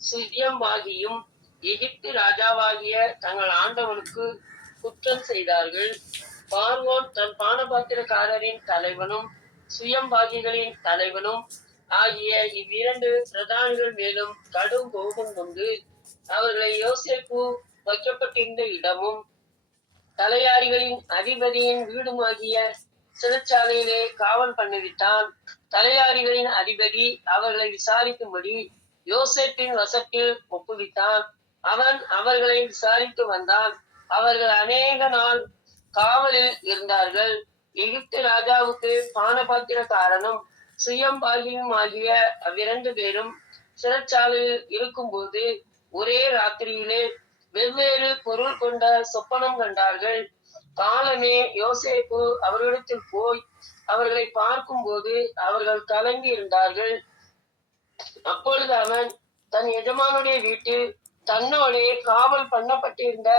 சுயம்பாகியும் எகிப்து ராஜாவாகிய தங்கள் ஆண்டவனுக்கு குற்றம் செய்தார்கள். பார்வோன் தன் பானபாத்திரக்காரரின் தலைவனும் சுயம்பாகிகளின் தலைவனும் ஆகிய இவ்விரண்டு பிரதானிகள் மேலும் கடும் கோபம் கொண்டு அவர்களை யோசேப்பு வைக்கப்பட்டிருந்த இடமும் தலையாரிகளின் அதிபதியின் வீடுமாகிய சிறைச்சாலையிலே காவல் பண்ணுவித்தான். தலையாரிகளின் அதிபதி அவர்களை விசாரிக்கும்படி யோசேப்பின் வசத்தில் ஒப்புவித்தான். அவன் அவர்களை விசாரித்து வந்தான். அவர்கள் அநேக நாள் காவலில் இருந்தார்கள். எகிப்து ராஜாவுக்கு பானபாத்திரக்காரனும் சுயம்பாகியும் ஆகிய அவ்விரண்டு பேரும் சிறைச்சாலையில் இருக்கும்போது ஒரே ராத்திரியிலே வெவ்வேறு பொருள் கொண்ட சொப்பனம் கண்டார்கள். காலமே யோசேப்பு அவர்களிடத்தில் போய் அவர்களை பார்க்கும் போது அவர்கள் கலங்கி இருந்தார்கள். அப்பொழுது அவன் தன் எஜமானுடைய வீட்டில் தன்னோடே காவல் பண்ணப்பட்டிருந்த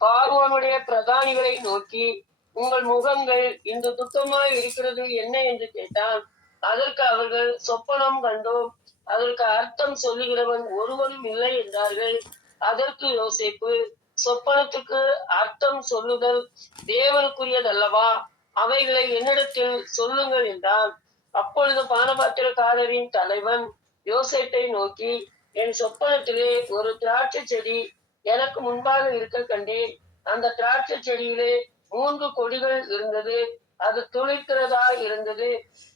பார்வோனுடைய பிரதானிகளை நோக்கி, உங்கள் முகங்கள் இந்த துக்கமாய் இருக்கிறது என்ன என்று கேட்டான். அதற்கு அவர்கள், சொப்பனம் கண்டோம், அதற்கு அர்த்தம் சொல்லுகிறவன் ஒருவனும் இல்லை என்றார்கள். அதற்கு யோசேப்பு, சொப்பனத்துக்கு அர்த்தம் சொல்லுதல் தேவனுக்குரியதல்லவா? அவைகளை என்னிடத்தில் சொல்லுங்கள் என்றான். அப்பொழுது பானபாத்திரக்காரரின் தலைவன் யோசேப்பை நோக்கி, என் சொப்பனத்திலே ஒரு திராட்சை செடி எனக்கு முன்பாக இருக்க கண்டேன். அந்த திராட்சை செடியிலே 3 கொடிகள் இருந்தது. அது துளிர்க்கிறதா இருந்தது.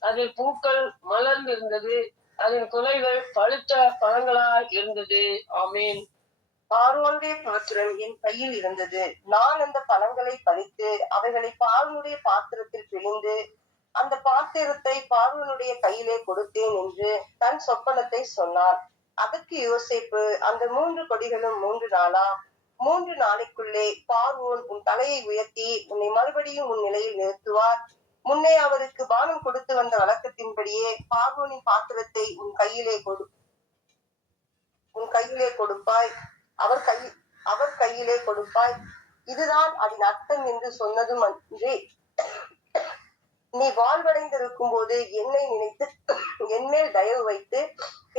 அதில் பூக்கள் மலர்ந்திருந்தது. அதன் குலைகள் பழுத்த பழங்களாய் இருந்தது. ஆமேன். பார்வோனுடைய பாத்திரம் என் கையில் இருந்தது. நான் அந்த பழங்களை பறித்து அவைகளை பார்வோனுடைய பாத்திரத்தில் பிழிந்து அந்த பாத்திரத்தை பார்வோனுடைய கையிலே கொடுத்தேன் என்று தன் சொப்பனத்தை சொன்னான். அதற்கு யோசேப்பு, அந்த 3 கொடிகளும் 3 நாளா? 3 நாளைக்குள்ளே பார்வோன் உன் தலையை உயர்த்தி உன்னை மறுபடியும் உன் நிலையில் நிறுத்துவார். முன்னே அவருக்கு பானம் கொடுத்து வந்த வழக்கத்தின்படியே பார்வோனின் பாத்திரத்தை உன் கையிலே கொடுப்பாய். அவர் கையிலே கொடுப்பாய். இதுதான் அதன் அர்த்தம் என்று சொன்னதும் அன்றி, நீ வாழ்வடைந்திருக்கும் போது என்னை நினைத்து என்மேல் தயவு வைத்து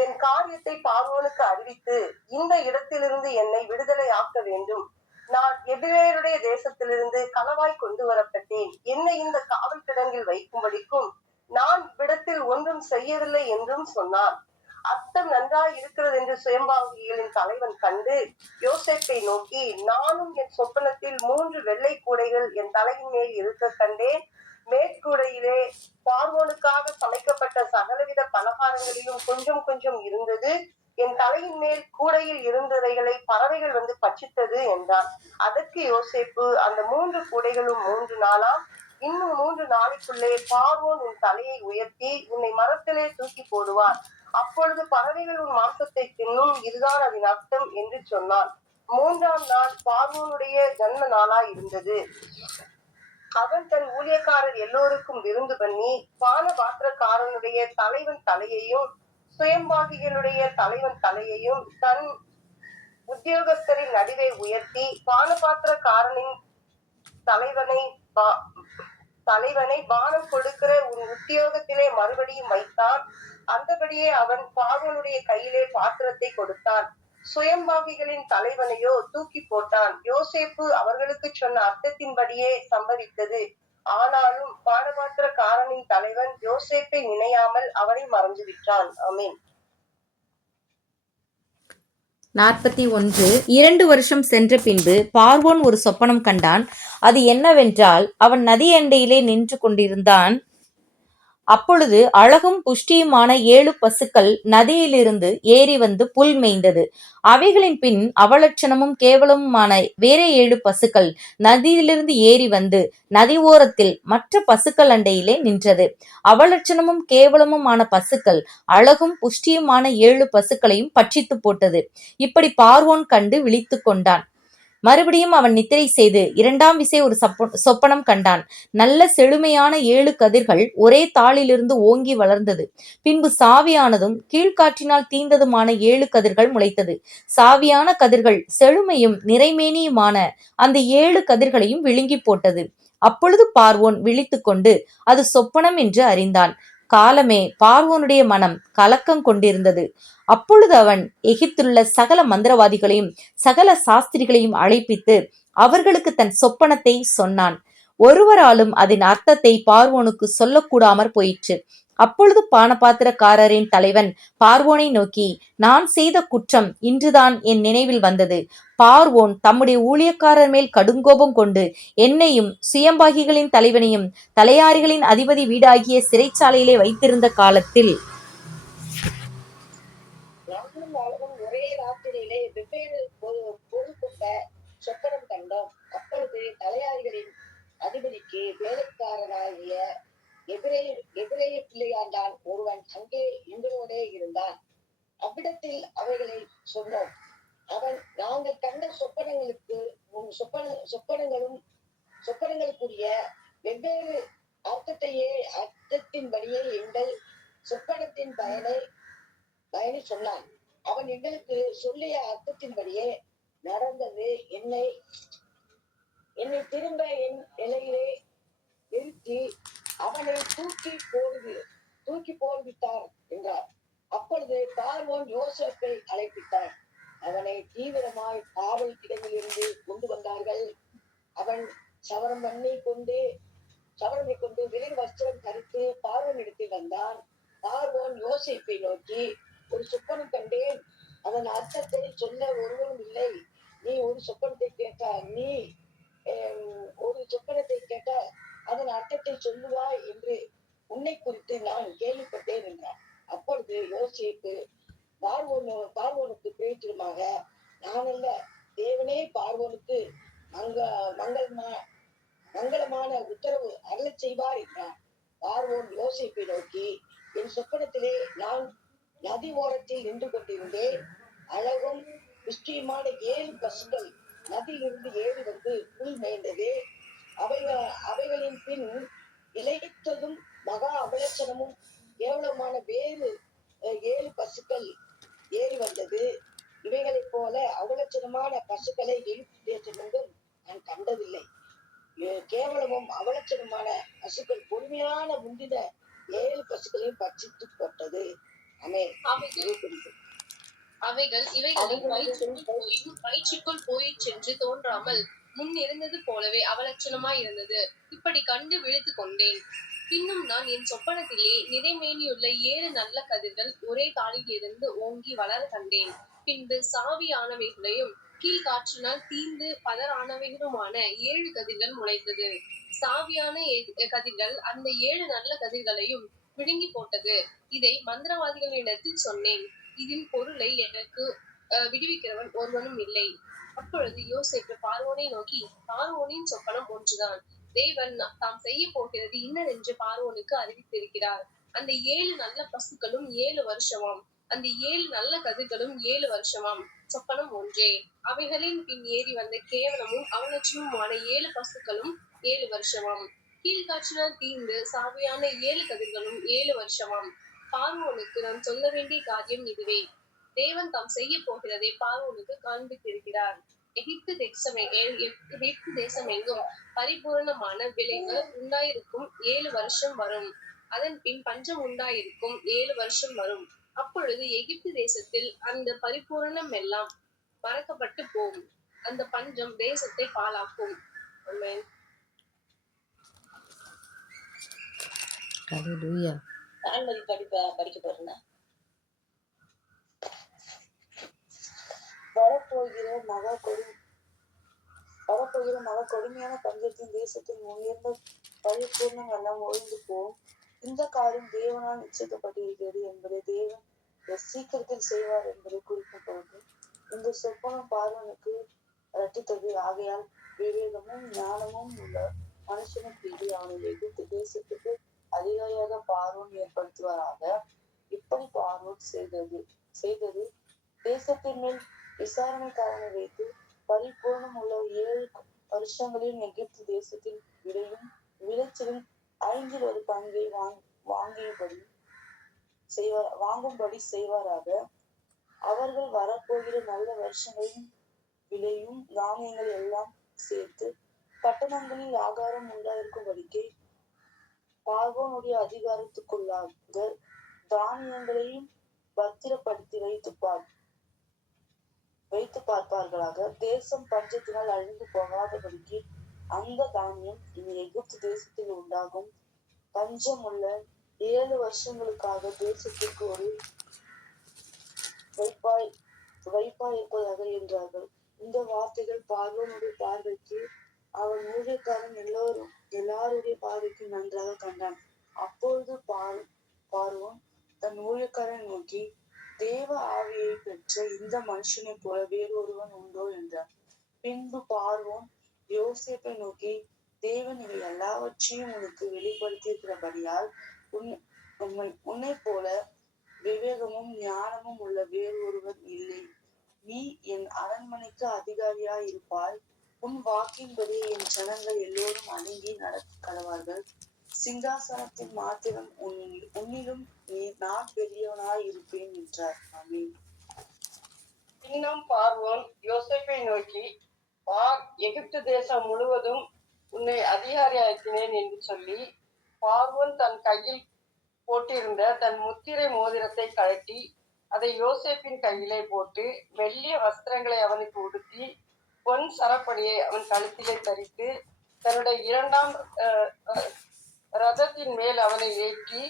என் காரியத்தை பார்வோனுக்கு அறிவித்து இந்த இடத்திலிருந்து என்னை விடுதலை ஆக்க வேண்டும். நான் எபிரேயருடைய தேசத்திலிருந்து களவாய் கொண்டு வரப்பட்டேன். என்னை இந்த காவல் கிடங்கில் வைக்கும்படிக்கும் நான் இவ்விடத்தில் ஒன்றும் செய்யவில்லை என்றும் சொன்னான். அர்த்தம் நன்றாய் இருக்கிறது என்று சுயம்பாகிகளின் தலைவன் கண்டு யோசேப்பை நோக்கி, நானும் என் சொப்பனத்தில் 3 வெள்ளை கூடைகள் என் தலையின் மேல் இருக்க கண்டேன். மேற்கூடையிலே பார்வோனுக்காக சமைக்கப்பட்ட சகலவித பலகாரங்களிலும் கொஞ்சம் கொஞ்சம் இருந்தது. என் தலையின் மேல் கூடையில் இருந்தவைகளை பறவைகள் வந்து பட்சித்தது என்றான். அதற்கு யோசேப்பு, அந்த 3 கூடைகளும் 3 நாளாம். இன்னும் 3 நாளைக்குள்ளே பார்வோன் உன் தலையை உயர்த்தி உன்னை மரத்திலே தூக்கி போடுவார். அப்பொழுது பறவைகள் உன் மாம்சத்தை தின்னும். இதுதான் அதன் அர்த்தம் என்று சொன்னான். 3ஆம் நாள் பார்வோனுடைய ஜன்ம நாளாய் இருந்தது. அவன் தன் ஊழியக்காரர் எல்லோருக்கும் விருந்து பண்ணி பானபாத்திரக்காரனுடைய தலைவன் தலையையும் சுயம்பாகிகளுடைய தலைவன் தலையையும் தன் உத்தியோகஸ்தரின் நடுவே உயர்த்தி பானபாத்திரக்காரனின் தலைவனை பானம் கொடுக்கிற உன் உத்தியோகத்திலே மறுபடியும் வைத்தான். அந்தபடியே அவன் பார்வோனுடைய கையிலே பாத்திரத்தை கொடுத்தான். சுயம்பாகிகளின் தலைவனையோ தூக்கி போட்டான். யோசேப்பு அவர்களுக்கு சொன்ன அர்த்தத்தின்படியே சம்பவித்தது. ஆனாலும் பானபாத்திரக்காரனின் தலைவன் யோசேப்பை நினையாமல் அவனை மறந்துவிட்டான். ஆமென். 41. 2 வருஷம் சென்ற பின்பு பார்வோன் ஒரு சொப்பனம் கண்டான். அது என்னவென்றால், அவன் நதியண்டையிலே நின்று கொண்டிருந்தான். அப்பொழுது அழகும் புஷ்டியுமான 7 பசுக்கள் நதியிலிருந்து ஏறி வந்து புல் மேய்ந்தது. அவைகளின் பின் அவலட்சணமும் கேவலமுமான வேற 7 பசுக்கள் நதியிலிருந்து ஏறி வந்து நதி ஓரத்தில் மற்ற பசுக்கள் அண்டையிலே நின்றது. அவலட்சணமும் கேவலமுமான பசுக்கள் அழகும் புஷ்டியுமான 7 பசுக்களையும் பட்சித்து போட்டது. இப்படி பார்வோன் கண்டு விழித்து கொண்டான். மறுபடியும் அவன் நித்திரை செய்து 2ஆம் விசை ஒரு சொப்பனம் கண்டான். நல்ல செழுமையான 7 கதிர்கள் ஒரே தாளிலிருந்து ஓங்கி வளர்ந்தது. பின்பு சாவியானதும் கீழ்காற்றினால் தீந்ததுமான 7 கதிர்கள் முளைத்தது. சாவியான கதிர்கள் செழுமையும் நிறைமேனியுமான அந்த 7 கதிர்களையும் விழுங்கி போட்டது. அப்பொழுது பார்வோன் விழித்து கொண்டு அது சொப்பனம் என்று அறிந்தான். காலமே பார்வோனுடைய மனம் கலக்கம் கொண்டிருந்தது. அப்பொழுது அவன் எகிப்திலுள்ள சகல மந்திரவாதிகளையும் சகல சாஸ்திரிகளையும் அழைப்பித்து அவர்களுக்கு தன் சொப்பனத்தை சொன்னான். ஒருவராலும் அதன் அர்த்தத்தை பார்வோனுக்கு சொல்லக்கூடாமற் போயிற்று. அப்பொழுது பானபாத்திரக்காரரின் தலைவன் பார்வோனை நோக்கி, நான் செய்த குற்றம் இன்றுதான் என் நினைவில் வந்தது. பார்வோன் தம்முடைய ஊழியக்காரர் மேல் கடுங்கோபம் கொண்டு என்னையும் சுயம்பாகிகளின் தலைவனையும் தலையாரிகளின் அதிபதி வீடாகிய சிறைச்சாலையிலே வைத்திருந்த காலத்தில் ஒரே ராத்திரியிலே வெவ்வேறு பொருள்கொண்ட சொப்பனம் கண்டோம். அப்பொழுது தலையாரிகளின் அதிபதிக்கு வேலைக்காரனாகிய எபிரேய பிள்ளையாண்டான் ஒருவன் அங்கே எங்களோடே இருந்தான். அவ்விடத்தில் அவைகளை சொன்னோம். அவன், நாங்கள் கண்ட சொப்பனங்களுக்குரிய வெவ்வேறு அர்த்தத்தின்படியே எங்கள் சொப்பனத்தின் பயனை சொன்னான். அவன் எங்களுக்கு சொல்லிய அர்த்தத்தின்படியே நடந்தது. என்னை திரும்ப என் நிலையிலே நிறுத்தி அவனை தூக்கி போடுவித்தார் என்றார். அப்பொழுது பார்வோன் யோசேப்பை அழைப்பித்தார். அவனை தீவிரமாய் காவல் இடமிலிருந்து கொண்டு வந்தார்கள். அவன் சவரம் கொண்டு வெளிர் வஸ்திரம் தரித்து பார்வோன் இடத்தில் வந்தான். பார்வோன் யோசேப்பை நோக்கி, ஒரு சொப்பனம் கண்டேன், அதன் அர்த்தத்தை சொல்ல ஒருவரும் இல்லை. நீ ஒரு சொப்பனத்தை கேட்டால் அதன் அர்த்தத்தை சொல்லுவாய் என்று உன்னை குறித்து நான் கேள்விப்பட்டேன் என்றார். அப்பொழுது யோசேப்பு பார்வோனுக்கு பிரயோஜனமாக, நான் அல்ல, தேவனே பார்வோனுக்கு மங்களமான உத்தரவு அருளச் செய்வார் என்றார். பார்வோன் யோசேப்பை நோக்கி, என் சொப்பனத்திலே நான் நதி ஓரத்தில் நின்று கொண்டிருந்தேன். அழகும் புஷ்டியுமான 7 பசுக்கள் நதியிலிருந்து ஏறி வந்து புல் மேய்ந்தது. அவைகளின் பின் இளைத்ததும் மகா அபலட்சணமும் கேவலமான வேறு 7 பசுக்கள் ஏறி வந்தது. இவைகளைப் போல அவலட்சணமான பசுக்களை எகிப்து தேசமெங்கும் நான் கண்டதில்லை. கேவலமும் அவலட்சணமான பசுக்கள் பொறுமையான முந்தின 7 பசுக்களையும் பட்சித்து போட்டது. அவைகள் இவைகளின் வயிற்றுக்குள் போயிற்றென்று தோன்றாமல் முன் இருந்தது போலவே அவலட்சணமாய் இருந்தது. இப்படி கண்டு விழித்து கொண்டேன். பின்னும் நான் என் சொப்பனத்திலே நிறைமேனியுள்ள 7 நல்ல கதிர்கள் ஒரே தாளிலிருந்து ஓங்கி வளர கண்டேன். பின்பு சாவியானவைகளையும் கீழ்காற்றினால் தீந்து பதரானவைகளுமான 7 கதிர்கள் முளைத்தது. சாவியான கதிர்கள் அந்த 7 நல்ல கதிர்களையும் விழுங்கி போட்டது. இதை மந்திரவாதிகளிடத்தில் சொன்னேன். இதன் பொருளை எனக்கு விடுவிக்கிறவன் ஒருவனும் இல்லை. அப்பொழுது யோசேப்பு பார்வோனை நோக்கி, பார்வோனின் சொப்பனம் ஒன்றுதான். தேவன் தாம் செய்ய போகிறது இன்னதென்று பார்வோனுக்கு அறிவித்திருக்கிறார். அந்த 7 நல்ல பசுக்களும் 7 வருஷமாம். அந்த 7 நல்ல கதிர்களும் 7 வருஷமாம். சொப்பனம் ஒன்றே. அவைகளின் பின் ஏறி வந்த கேவலமும் அவலட்சணமுமான 7 பசுக்களும் 7 வருஷமாம். கீழ்காற்றினால் தீர்ந்து சாவியான 7 கதிர்களும் 7 வருஷமாம். பார்வோனுக்கு நான் சொல்ல வேண்டிய காரியம் இதுவே. தேவன் தாம் செய்ய போகிறதை பார்வோனுக்கு காண்பித்திருக்கிறார். எகிப்து தேசம் எங்கும் பரிபூரணமான விளைவு உண்டாயிருக்கும் 7 வருஷம் வரும். அதன் பின் பஞ்சம் உண்டாயிருக்கும் 7 வருஷம் வரும். அப்பொழுது எகிப்து தேசத்தில் அந்த பரிபூரணம் எல்லாம் மறக்கப்பட்டு போகும். அந்த பஞ்சம் தேசத்தை பாழாக்கும். ஆமென். ஹல்லேலூயா. தாழ்மதி படிக்க போறேன்னா வரப்போகிற மகா கொடுமையான பஞ்சத்தின் தேசத்தின் உயர்ந்த பரிபூர்ணம் எல்லாம் ஒழிந்து போகும். இந்த காரியம் தேவனால் நிச்சயிக்கப்பட்டிருக்கிறது என்பதை தேவன் சீக்கிரத்தில் செய்வார் என்பதை குறிப்பிட்டது. இந்த சொப்பனம் பார்வனுக்கு இரட்டித்தது. ஆகையால் விவேகமும் ஞானமும் உள்ள மனுஷனும் மீது அவனை எகிப்து தேசத்துக்கு அதிகாரியாக பார்வோன் ஏற்படுத்துவாராக. இப்படி பார்வோன் செய்தது தேசத்தின் மேல் விசாரணைக்காரனை வைத்து பரிபூர்ணம் உள்ள 7 வருஷங்களில் எகிப்து தேசத்தின் விளைச்சலில் 5 ஒரு பங்கை வாங்கும்படி செய்வாராக. அவர்கள் வரப்போகிற நல்ல வருஷங்களின் விளையும் தானியங்கள் எல்லாம் சேர்த்து பட்டணங்களில் ஆகாரம் உண்டாயிருக்கும்படிக்கு பார்வோனுடைய அதிகாரத்துக்குள்ளாக தானியங்களையும் பத்திரப்படுத்தி வைத்து பார்ப்பார்களாக. தேசம் பஞ்சத்தினால் அழிந்து போகாதபடிக்கு அந்த தானியம் இனி எகிப்து தேசத்தில் உண்டாகும் பஞ்சம் உள்ள 7 வருஷங்களுக்காக தேசத்திற்கு ஒரு வைப்பாய் இருப்பதாக என்றார்கள். இந்த வார்த்தைகள் பார்வோனுடைய பார்வைக்கு அவன் ஊழியக்காரன் எல்லாருடைய பார்வைக்கு நன்றாக கண்டான். அப்பொழுது பார்வோன் தன் ஊழியக்காரன் நோக்கி, தேவ ஆவியை பெற்ற இந்த மனுஷனை போல வேறொருவன் உண்டோ என்றார். பின்பு பார்வோன் யோசேப்பை நோக்கி, தேவன் இவை எல்லாவற்றையும் உனக்கு வெளிப்படுத்தியிருக்கிறபடியால் உன்னை போல விவேகமும் ஞானமும் உள்ள வேறு ஒருவர் இல்லை. நீ என் அரண்மனைக்கு அதிகாரியாய் இருப்பாய். உன் வாக்கின்படி என் ஜனங்கள் எல்லோரும் அடங்கி நடக்கடவார்கள். சிங்காசனத்தின் மாத்திரம் உன்னிலும் நான் பெரியவனாய் இருப்பேன் என்றார். ஆமென். இன்னும் பார்வோன் யோசேப்பை நோக்கி, பார், எகிப்து தேசம் முழுவதும் உன்னை அதிகாரியாக்கினேன் என்று சொல்லி பார்வோன் தன் கையில் போட்டிருந்த தன் முத்திரை மோதிரத்தை கழட்டி அதை யோசேப்பின் கையிலே போட்டு மெல்லிய வஸ்திரங்களை அவனுக்கு உடுத்தி பொன் சரப்பணியை அவன் கழுத்திலே தரித்து தன்னுடைய 2ஆம் ரதத்தின் மேல் அவனை ஏற்றி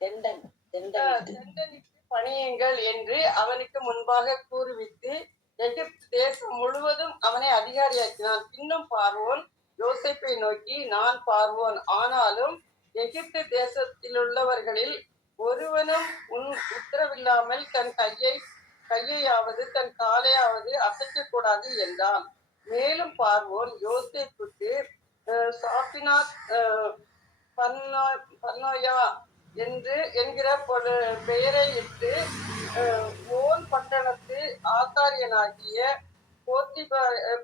தண்டனிட்டு பணியுங்கள் என்று அவனுக்கு முன்பாக கூறுவித்து எகிப்து தேசம் முழுவதும் அவனை அதிகாரியாக்கினான். பின்னும் பார்வோன் யோசேப்பை நோக்கி, நான் பார்வோன், ஆனாலும் எகிப்து தேசத்திலுள்ளவர்களில் ஒருவனும் உன் உத்தரவில்லாமல் தன் கையையாவது தன் காலையாவது அசைக்க கூடாது என்றான். மேலும் பார்வோன் யோசேப்புக்கு சாப்பினாத் பர்னோயா என்கிற பெயரை இட்டு ஓன் பட்டணத்து ஆசாரியனாகிய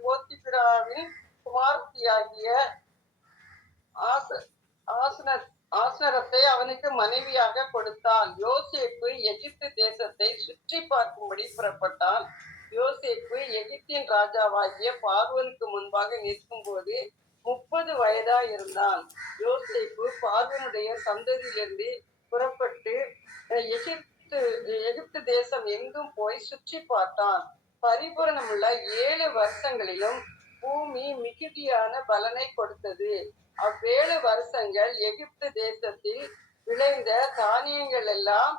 போத்திபிராவின் குமார்த்தியாகிய ஆசனத்தை அவனுக்கு மனைவியாக கொடுத்தான். யோசேப்பு எகிப்து தேசத்தை சுற்றி பார்க்கும்படி புறப்பட்டான். யோசேப்பு எகிப்தின் ராஜாவாகிய பார்வோனுக்கு முன்பாக நிற்கும் போது 30 வயதாய் இருந்தான். யோசேப்பு பார்வோனுடைய சந்ததியிலிருந்து புறப்பட்டு எகிப்து தேசம் எங்கும் போய் சுற்றி பார்த்தான். பரிபூரணமுள்ள 7 வருஷங்களிலும் பூமி மிகுதியான பலனை கொடுத்தது. அவ்வேழு வருஷங்கள் எகிப்து தேசத்தில் விளைந்த தானியங்கள் எல்லாம்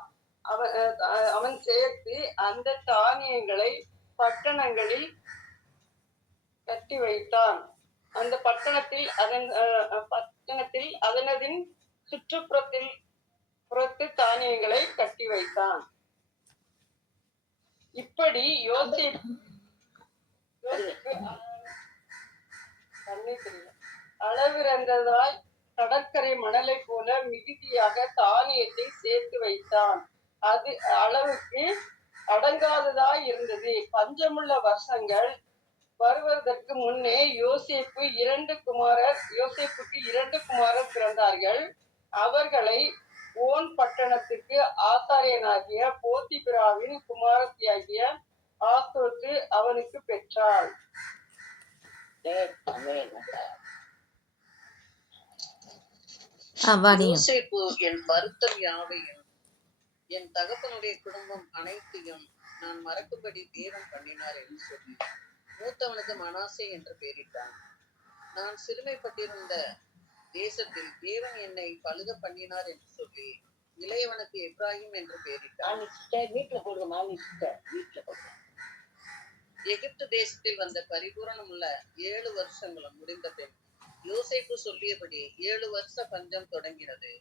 அவன் சேர்த்து அந்த தானியங்களை பட்டணங்களில் கட்டி வைத்தான். அந்த பட்டணத்தில் அதனதின் புறத்து தானியங்களை கட்டி வைத்தான். இப்படி யோசேப்பு அளவிறந்ததாய் கடற்கரை மணலை போல மிகுதியாக தானியத்தை சேர்த்து வைத்தான். அது அளவுக்கு அடங்காததாய் இருந்தது. பஞ்சமுள்ள வருஷங்கள் வருவதற்கு முன்னே யோசேப்புக்கு 2 குமாரர் பிறந்தார்கள். அவர்களை ஓன் பட்டணத்துக்கு ஆசாரியனாகிய போத்திபிராவின் குமாரத்தியாகிய ஆஸ்தோத்து அவனுக்கு பெற்றாள். யோசேப்பு என் வருத்தம் யாவையும் என் தகப்பனுடைய குடும்பம் அனைத்தையும் நான் மறக்கும்படி தேவன் பண்ணினார் என்று சொல்லி மூத்தவனுக்கு மனாசே என்று பெயரிட்டான். நான் சிறுமைப்பட்டிருந்த தேசத்தில் தேவன் என்னை பழுக பண்ணினார் என்று சொல்லி இளையவனுக்கு எப்ராஹிம் என்று பெயரிட்டான். எகிப்து தேசத்தில் வந்த பரிபூரணமுள்ள 7 வருஷங்களும் முடிந்த பின் யோசேப்பு சொல்லியபடி 7 வருஷ பஞ்சம் தொடங்கினது.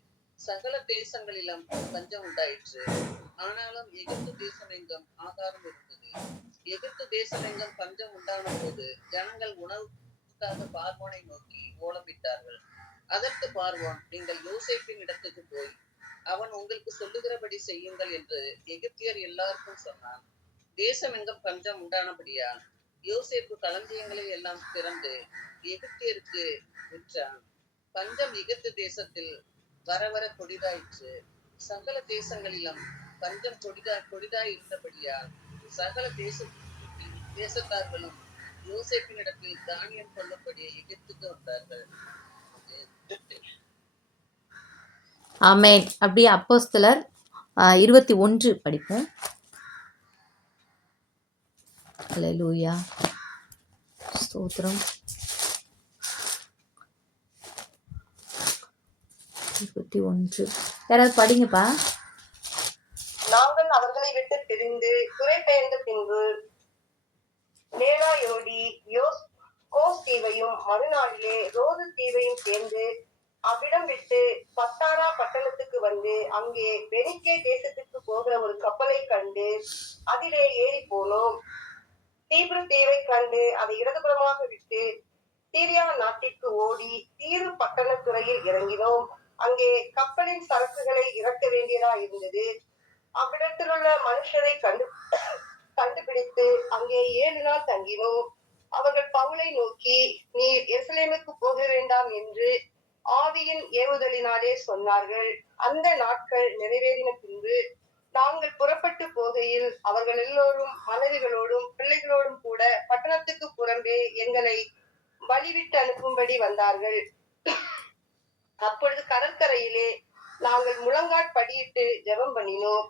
சகல தேசங்களிலும் பஞ்சம் உண்டாயிற்று. ஆனாலும் எகிப்து தேசம் எங்கும் ஆகாரம் இருந்தது. எகிப்து தேசம் எங்கும் பஞ்சம் உண்டான போது ஜனங்கள் உணவுக்காக பார்வோனை நோக்கி ஓலமிட்டார்கள். அதற்கு பார்வோன், நீங்கள் யோசேப்பின் இடத்துக்கு போய் அவன் உங்களுக்கு சொல்லுகிறபடி செய்யுங்கள் என்று எகிப்தியர் எல்லாருக்கும் சொன்னான். தேசம் எங்கும் பஞ்சம் உண்டானபடியால் யோசேப்பு களஞ்சியங்களை எல்லாம் திறந்து எகிப்தியருக்கு விற்றான். பஞ்சம் எகிப்து தேசத்தில் வர வர கொடிதாயிற்று. சகல தேசங்களிலும் பஞ்சம் கொடிதாய் இருந்தபடியால் சகல தேசத்தார்களும் யோசேப்பினிடத்தில் தானியம் கொள்ளும்படி எகிப்துக்கு வந்தார்கள். ஆமென். அப்படியே அப்போஸ்தலர் 21 படிப்போம். அல்லேலூயா, ஸ்தோத்திரம். 21 யாராவது படிங்கப்பா. நாங்கள் அவர்களை விட்டு பிரிந்து குறைபெயர்ந்த பின்பு மேலாயோடி கோஸ் தீவையும் மறுநாளிலே ரோது தீவையும் சேர்ந்து அவ்விடம் விட்டு பத்தாரா பட்டணத்துக்கு வந்து அங்கே பெனிக்கே தேசத்துக்கு போகிற ஒரு கப்பலை கண்டு அதிலே ஏறி போனோம். தீப்ரு தீவை கண்டு அதை இடதுபுறமாக விட்டு சீரியா நாட்டிற்கு ஓடி தீரு பட்டணத்துறையில் இறங்கினோம். அங்கே கப்பலின் சரக்குகளை இறக்க வேண்டியதா இருந்தது. அவ்விடத்திலுள்ள மனுஷரை கண்டுபிடித்து அங்கே 7 நாள் தங்கினோம். அவர்கள் பவுலை நோக்கி, நீர் எருசலேமுக்கு போக வேண்டாம் என்று ஆவியின் ஏவுதலினாலே சொன்னார்கள். அந்த நாட்கள் நிறைவேறின பின்பு நாங்கள் புறப்பட்டு போகையில் அவர்கள் எல்லோரும் மனைவிகளோடும் பிள்ளைகளோடும் கூட பட்டணத்துக்கு புறம்பே எங்களை வழிவிட்டு அனுப்பும்படி வந்தார்கள். அப்பொழுது கடற்கரையிலே நாங்கள் முழங்காற்படியிட்டு ஜெபம் பண்ணினோம்.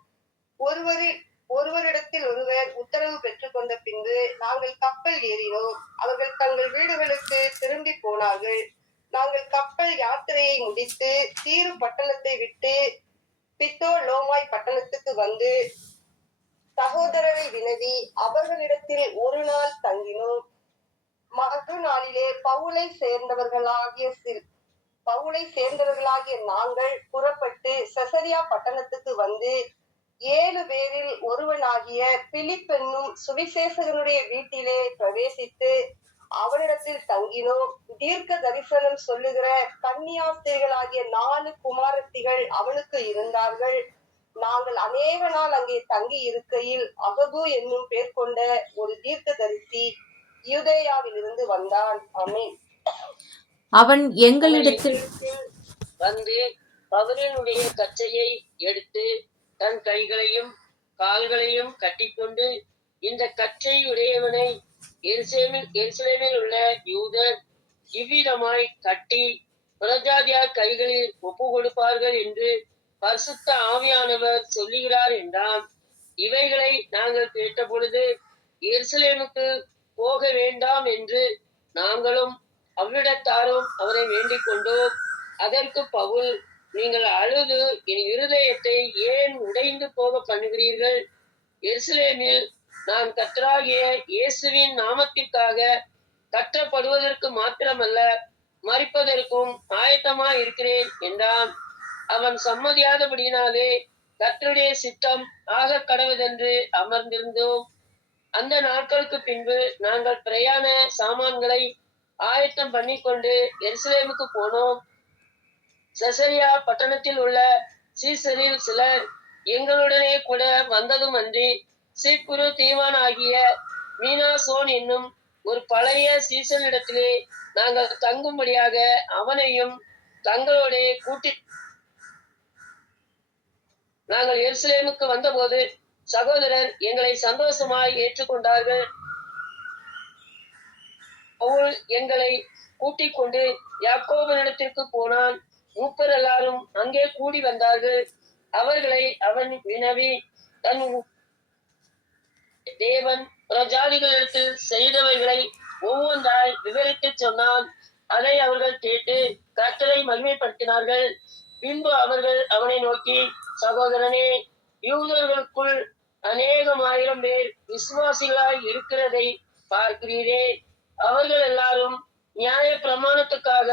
ஒருவரிடத்தில் ஒருவர் உத்தரவு பெற்றுக் கொண்ட பின்பு நாங்கள் கப்பல் ஏறினோம். அவர்கள் தங்கள் வீடுகளுக்கு திரும்பி போனார்கள். நாங்கள் கப்பல் யாத்திரையை முடித்து தீரு பட்டணத்தை விட்டு பித்தோலோமாய் பட்டணத்துக்கு வந்து சகோதரரை வினவி அவர்களிடத்தில் 1 நாள் தங்கினோம். மறுநாளிலே பவுலை சேர்ந்தவர்களாகிய நாங்கள் புறப்பட்டு செசரியா பட்டணத்துக்கு வந்து 7 பேரில் ஒருவனாகிய பிலிப் என்னும் சுவிசேஷகனுடைய வீட்டிலே பிரவேசித்து அவனிடத்தில் தங்கினோம். தீர்க்க தரிசனம் சொல்லுகிற கன்னியாஸ்திரிகளாகிய 4 குமாரத்திகள் அவனுக்கு இருந்தார்கள். நாங்கள் அநேக நாள் அங்கே தங்கி இருக்கையில் அகபு என்னும் பேர் கொண்ட ஒரு தீர்க்க தரிசி யூதேயாவிலிருந்து வந்தான். ஆமென். அவன் எங்களிடத்தில் வந்து பவுலினுடைய கச்சையை எடுத்து தன் கைகளையும் கால்களையும் கட்டிக்கொண்டு, இந்த கச்சை உடையவனை எருசலேமில் உள்ள யூதர் இவ்விதமாய் கட்டி புறஜாதியார் கைகளில் ஒப்பு கொடுப்பார்கள் என்று பரிசுத்த ஆவியானவர் சொல்லுகிறார் என்றான். இவைகளை நாங்கள் கேட்ட பொழுது எருசலேமுக்கு போக வேண்டாம் என்று நாங்களும் அவ்விடத்தாரும் அவரை வேண்டிக் கொண்டோம். அதற்கு பவுல், நீங்கள் அழுது என் இருதயத்தை ஏன் உடைந்து போக பண்ணுகிறீர்கள்? எருசலேமில் நான் கர்த்தராகிய இயேசுவின் நாமத்திற்காக கட்டப்படுவதற்கு மாத்திரமல்ல, மரிப்பதற்கும் ஆயத்தமாய் இருக்கிறேன் என்றான். அவன் சம்மதியாதபடியினாலே கர்த்தருடைய சித்தம் ஆக கடவுதென்று அமர்ந்திருந்தோம். அந்த நாட்களுக்கு பின்பு நாங்கள் பிரயாண சாமான்களை ஆயத்தம் பண்ணிக்கொண்டு எருசலேமுக்கு போனோம். செசரியா பட்டணத்தில் உள்ள சீசரில் சிலர் எங்களுடனே கூட வந்ததும் அன்றி, சீப்புரு தீவான் ஆகிய மீனாசோன் என்னும் ஒரு பழைய சீசனிடத்திலே நாங்கள் தங்கும்படியாக அவனையும் தங்களோட கூட்டி நாங்கள் எருசலேமுக்கு வந்தபோது சகோதரர் எங்களை சந்தோஷமாய் ஏற்றுக்கொண்டார்கள். பவுல் எங்களை கூட்டிக் கொண்டு யாக்கோபனிடத்திற்கு போனான். மூப்பர் எல்லாரும் அங்கே கூடி வந்தார்கள். அவர்களை அவன் வினவி தன் தேவன் பிரஜாதிகளிடத்தில் செய்தவைகளை ஒவ்வொன்றாய் விவரித்து சொன்னான். அதை அவர்கள் கேட்டு கர்த்தரை மகிமைப்படுத்தினார்கள். பின்பு அவர்கள் அவனை நோக்கி, சகோதரனே, யூதர்களுக்குள் அநேகம் ஆயிரம் பேர் விசுவாசிகளாய் இருக்கிறதை பார்க்கிறீரே. அவர்கள் எல்லாரும் நியாய பிரமாணத்துக்காக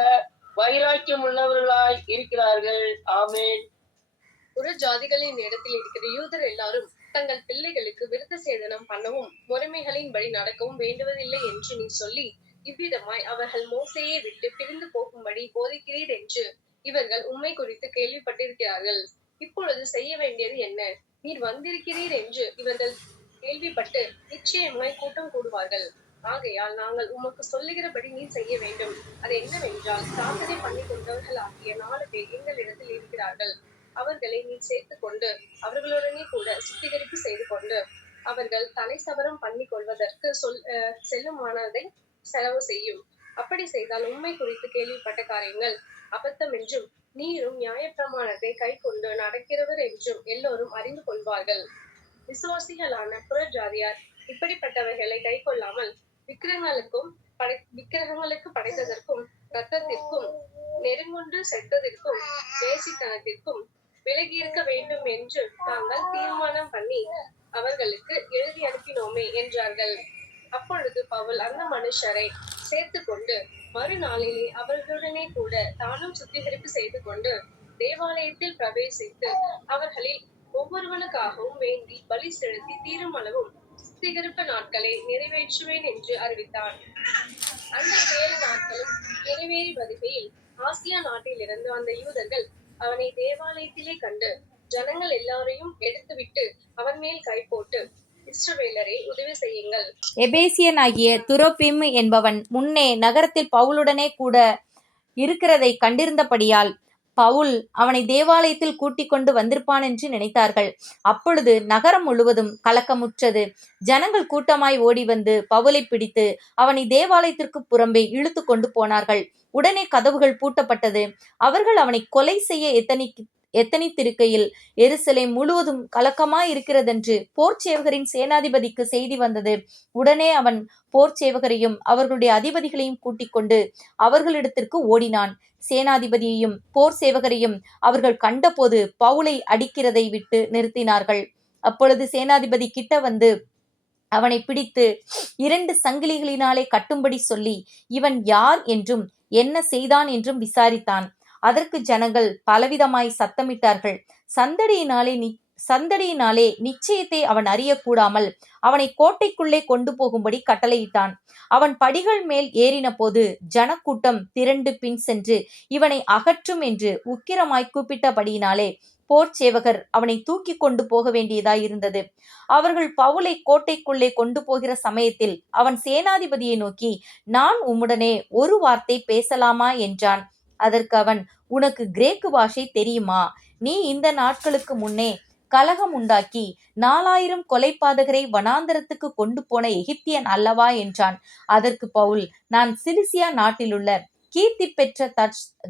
வைராக்கியம் உள்ளவர்களாய் இருக்கிறார்கள். ஆமென். புற ஜாதிகளின் இடத்தில் இருக்கிற யூதர் எல்லாரும் தங்கள் பிள்ளைகளுக்கு விருத்த சேதனம் பண்ணவும் முறைமைகளின்படி நடக்கவும் வேண்டுவதில்லை என்று நீ சொல்லி, இவ்விதமாய் அவர்கள் மோசேயை விட்டு பிரிந்து போகும்படி போதிக்கிறீர் என்று இவர்கள் உம்மை குறித்து கேள்விப்பட்டிருக்கிறார்கள். இப்பொழுது செய்ய வேண்டியது என்ன? நீர் வந்திருக்கிறீர் என்று இவர்கள் கேள்விப்பட்டு நிச்சயமாய் கூட்டம் கூடுவார்கள். ஆகையால் நாங்கள் உமக்கு சொல்லுகிறபடி நீ செய்ய வேண்டும். அது என்னவென்றால், பிரார்த்தனை பண்ணி கொண்டவர்கள் ஆகிய 4 பேர் எங்களிடத்தில் இருக்கிறார்கள். அவர்களை நீ சேர்த்து கொண்டு அவர்களுடனே கூட சுத்திகரிப்பு செய்து கொண்டு அவர்கள் தலை சவரம் பண்ணி கொள்வதற்கு செல்லுமானதை செலவு செய்யும். அப்படி செய்தால் உண்மை குறித்து கேள்விப்பட்ட காரியங்கள் அபத்தம் என்றும் நீரும் நியாயப்பிரமாணத்தை கை கொண்டு நடக்கிறவர் என்றும் எல்லோரும் அறிந்து கொள்வார்கள். விசுவாசிகளான புற ஜாதியார் இப்படிப்பட்டவைகளை கை கொள்ளாமல் விக்கிரகங்களுக்கு படைத்ததற்கும் ரத்தத்திற்கும் நெருங்குண்டு செத்ததற்கும் வேசித்தனத்திற்கும் விலகியிருக்க வேண்டும் என்று நாங்கள் தீர்மானம் பண்ணி அவர்களுக்கு எழுதி அனுப்பினோமே என்றார்கள். அப்பொழுது பவுல் அந்த மனுஷரை சேர்த்து கொண்டு மறுநாளிலே அவர்களுடனே கூட தானும் சுத்திகரிப்பு செய்து கொண்டு தேவாலயத்தில் பிரவேசித்து அவர்களில் ஒவ்வொருவனுக்காகவும் வேண்டி பலி செலுத்தி தீரும் அளவும் சுத்திகரிப்பு நாட்களை நிறைவேற்றுவேன் என்று அறிவித்தான். அந்த 7 நாட்களும் நிறைவேறி வருகையில் ஆசியா நாட்டிலிருந்து வந்த யூதர்கள் அவனை தேவாலயத்திலே கண்டு ஜனங்கள் எல்லாரையும் எடுத்துவிட்டு அவன் மேல் கை போட்டு, இஸ்ரவேலரை உதவி செய்யுங்கள். எபேசியனாகிய துரோபிம் என்பவன் முன்னே நகரத்தில் பவுலுடனே கூட இருக்கிறதை கண்டிருந்தபடியால் பவுல் அவனை தேவாலயத்தில் கூட்டிக் கொண்டு வந்திருப்பான் என்று நினைத்தார்கள். அப்பொழுது நகரம் முழுவதும் கலக்கமுற்றது. ஜனங்கள் கூட்டமாய் ஓடி வந்து பவுலை பிடித்து அவனை தேவாலயத்திற்கு புறம்பே இழுத்து கொண்டு போனார்கள். உடனே கதவுகள் பூட்டப்பட்டது. அவர்கள் அவனை கொலை செய்ய எத்தனித்திருக்கையில் எருசலேம் முழுவதும் கலக்கமாய் இருக்கிறதென்று போர்ச்சேவகரின் சேனாதிபதிக்கு செய்தி வந்தது. உடனே அவன் போர்ச்சேவகரையும் அவர்களுடைய அதிபதிகளையும் கூட்டிக் கொண்டு அவர்களிடத்திற்கு ஓடினான். சேனாதிபதியையும் போர் சேவகரையும் அவர்கள் கண்டபோது பவுலை அடிக்கிறதை விட்டு நிறுத்தினார்கள். அப்பொழுது சேனாதிபதி கிட்ட வந்து அவனை பிடித்து 2 சங்கிலிகளினாலே கட்டும்படி சொல்லி, இவன் யார் என்றும் என்ன செய்தான் என்றும் விசாரித்தான். அதற்கு ஜனங்கள் பலவிதமாய் சத்தமிட்டார்கள். சந்தடியினாலே நிச்சயத்தை அவன் அறியக்கூடாமல் அவனை கோட்டைக்குள்ளே கொண்டு போகும்படி கட்டளையிட்டான். அவன் படிகள் மேல் ஏறின போது ஜனக்கூட்டம் திரண்டு பின் சென்று இவனை அகற்றும் என்று உக்கிரமாய் கூப்பிட்டபடியினாலே போர்ச்சேவகர் அவனை தூக்கி கொண்டு போக வேண்டியதாயிருந்தது. அவர்கள் பவுலை கோட்டைக்குள்ளே கொண்டு போகிற சமயத்தில் அவன் சேனாதிபதியை நோக்கி, நான் உம்முடனே ஒரு வார்த்தை பேசலாமா என்றான். அதற்கு அவன், உனக்கு கிரேக்கு பாஷை தெரியுமா? நீ இந்த நாட்களுக்கு முன்னே கலகம் உண்டாக்கி 4000 கொலைபாதகரை வனாந்தரத்துக்கு கொண்டு போன எகிப்தியன் அல்லவா என்றான். அதற்கு பவுல், நான் சிலிசியா நாட்டிலுள்ள கீர்த்தி பெற்ற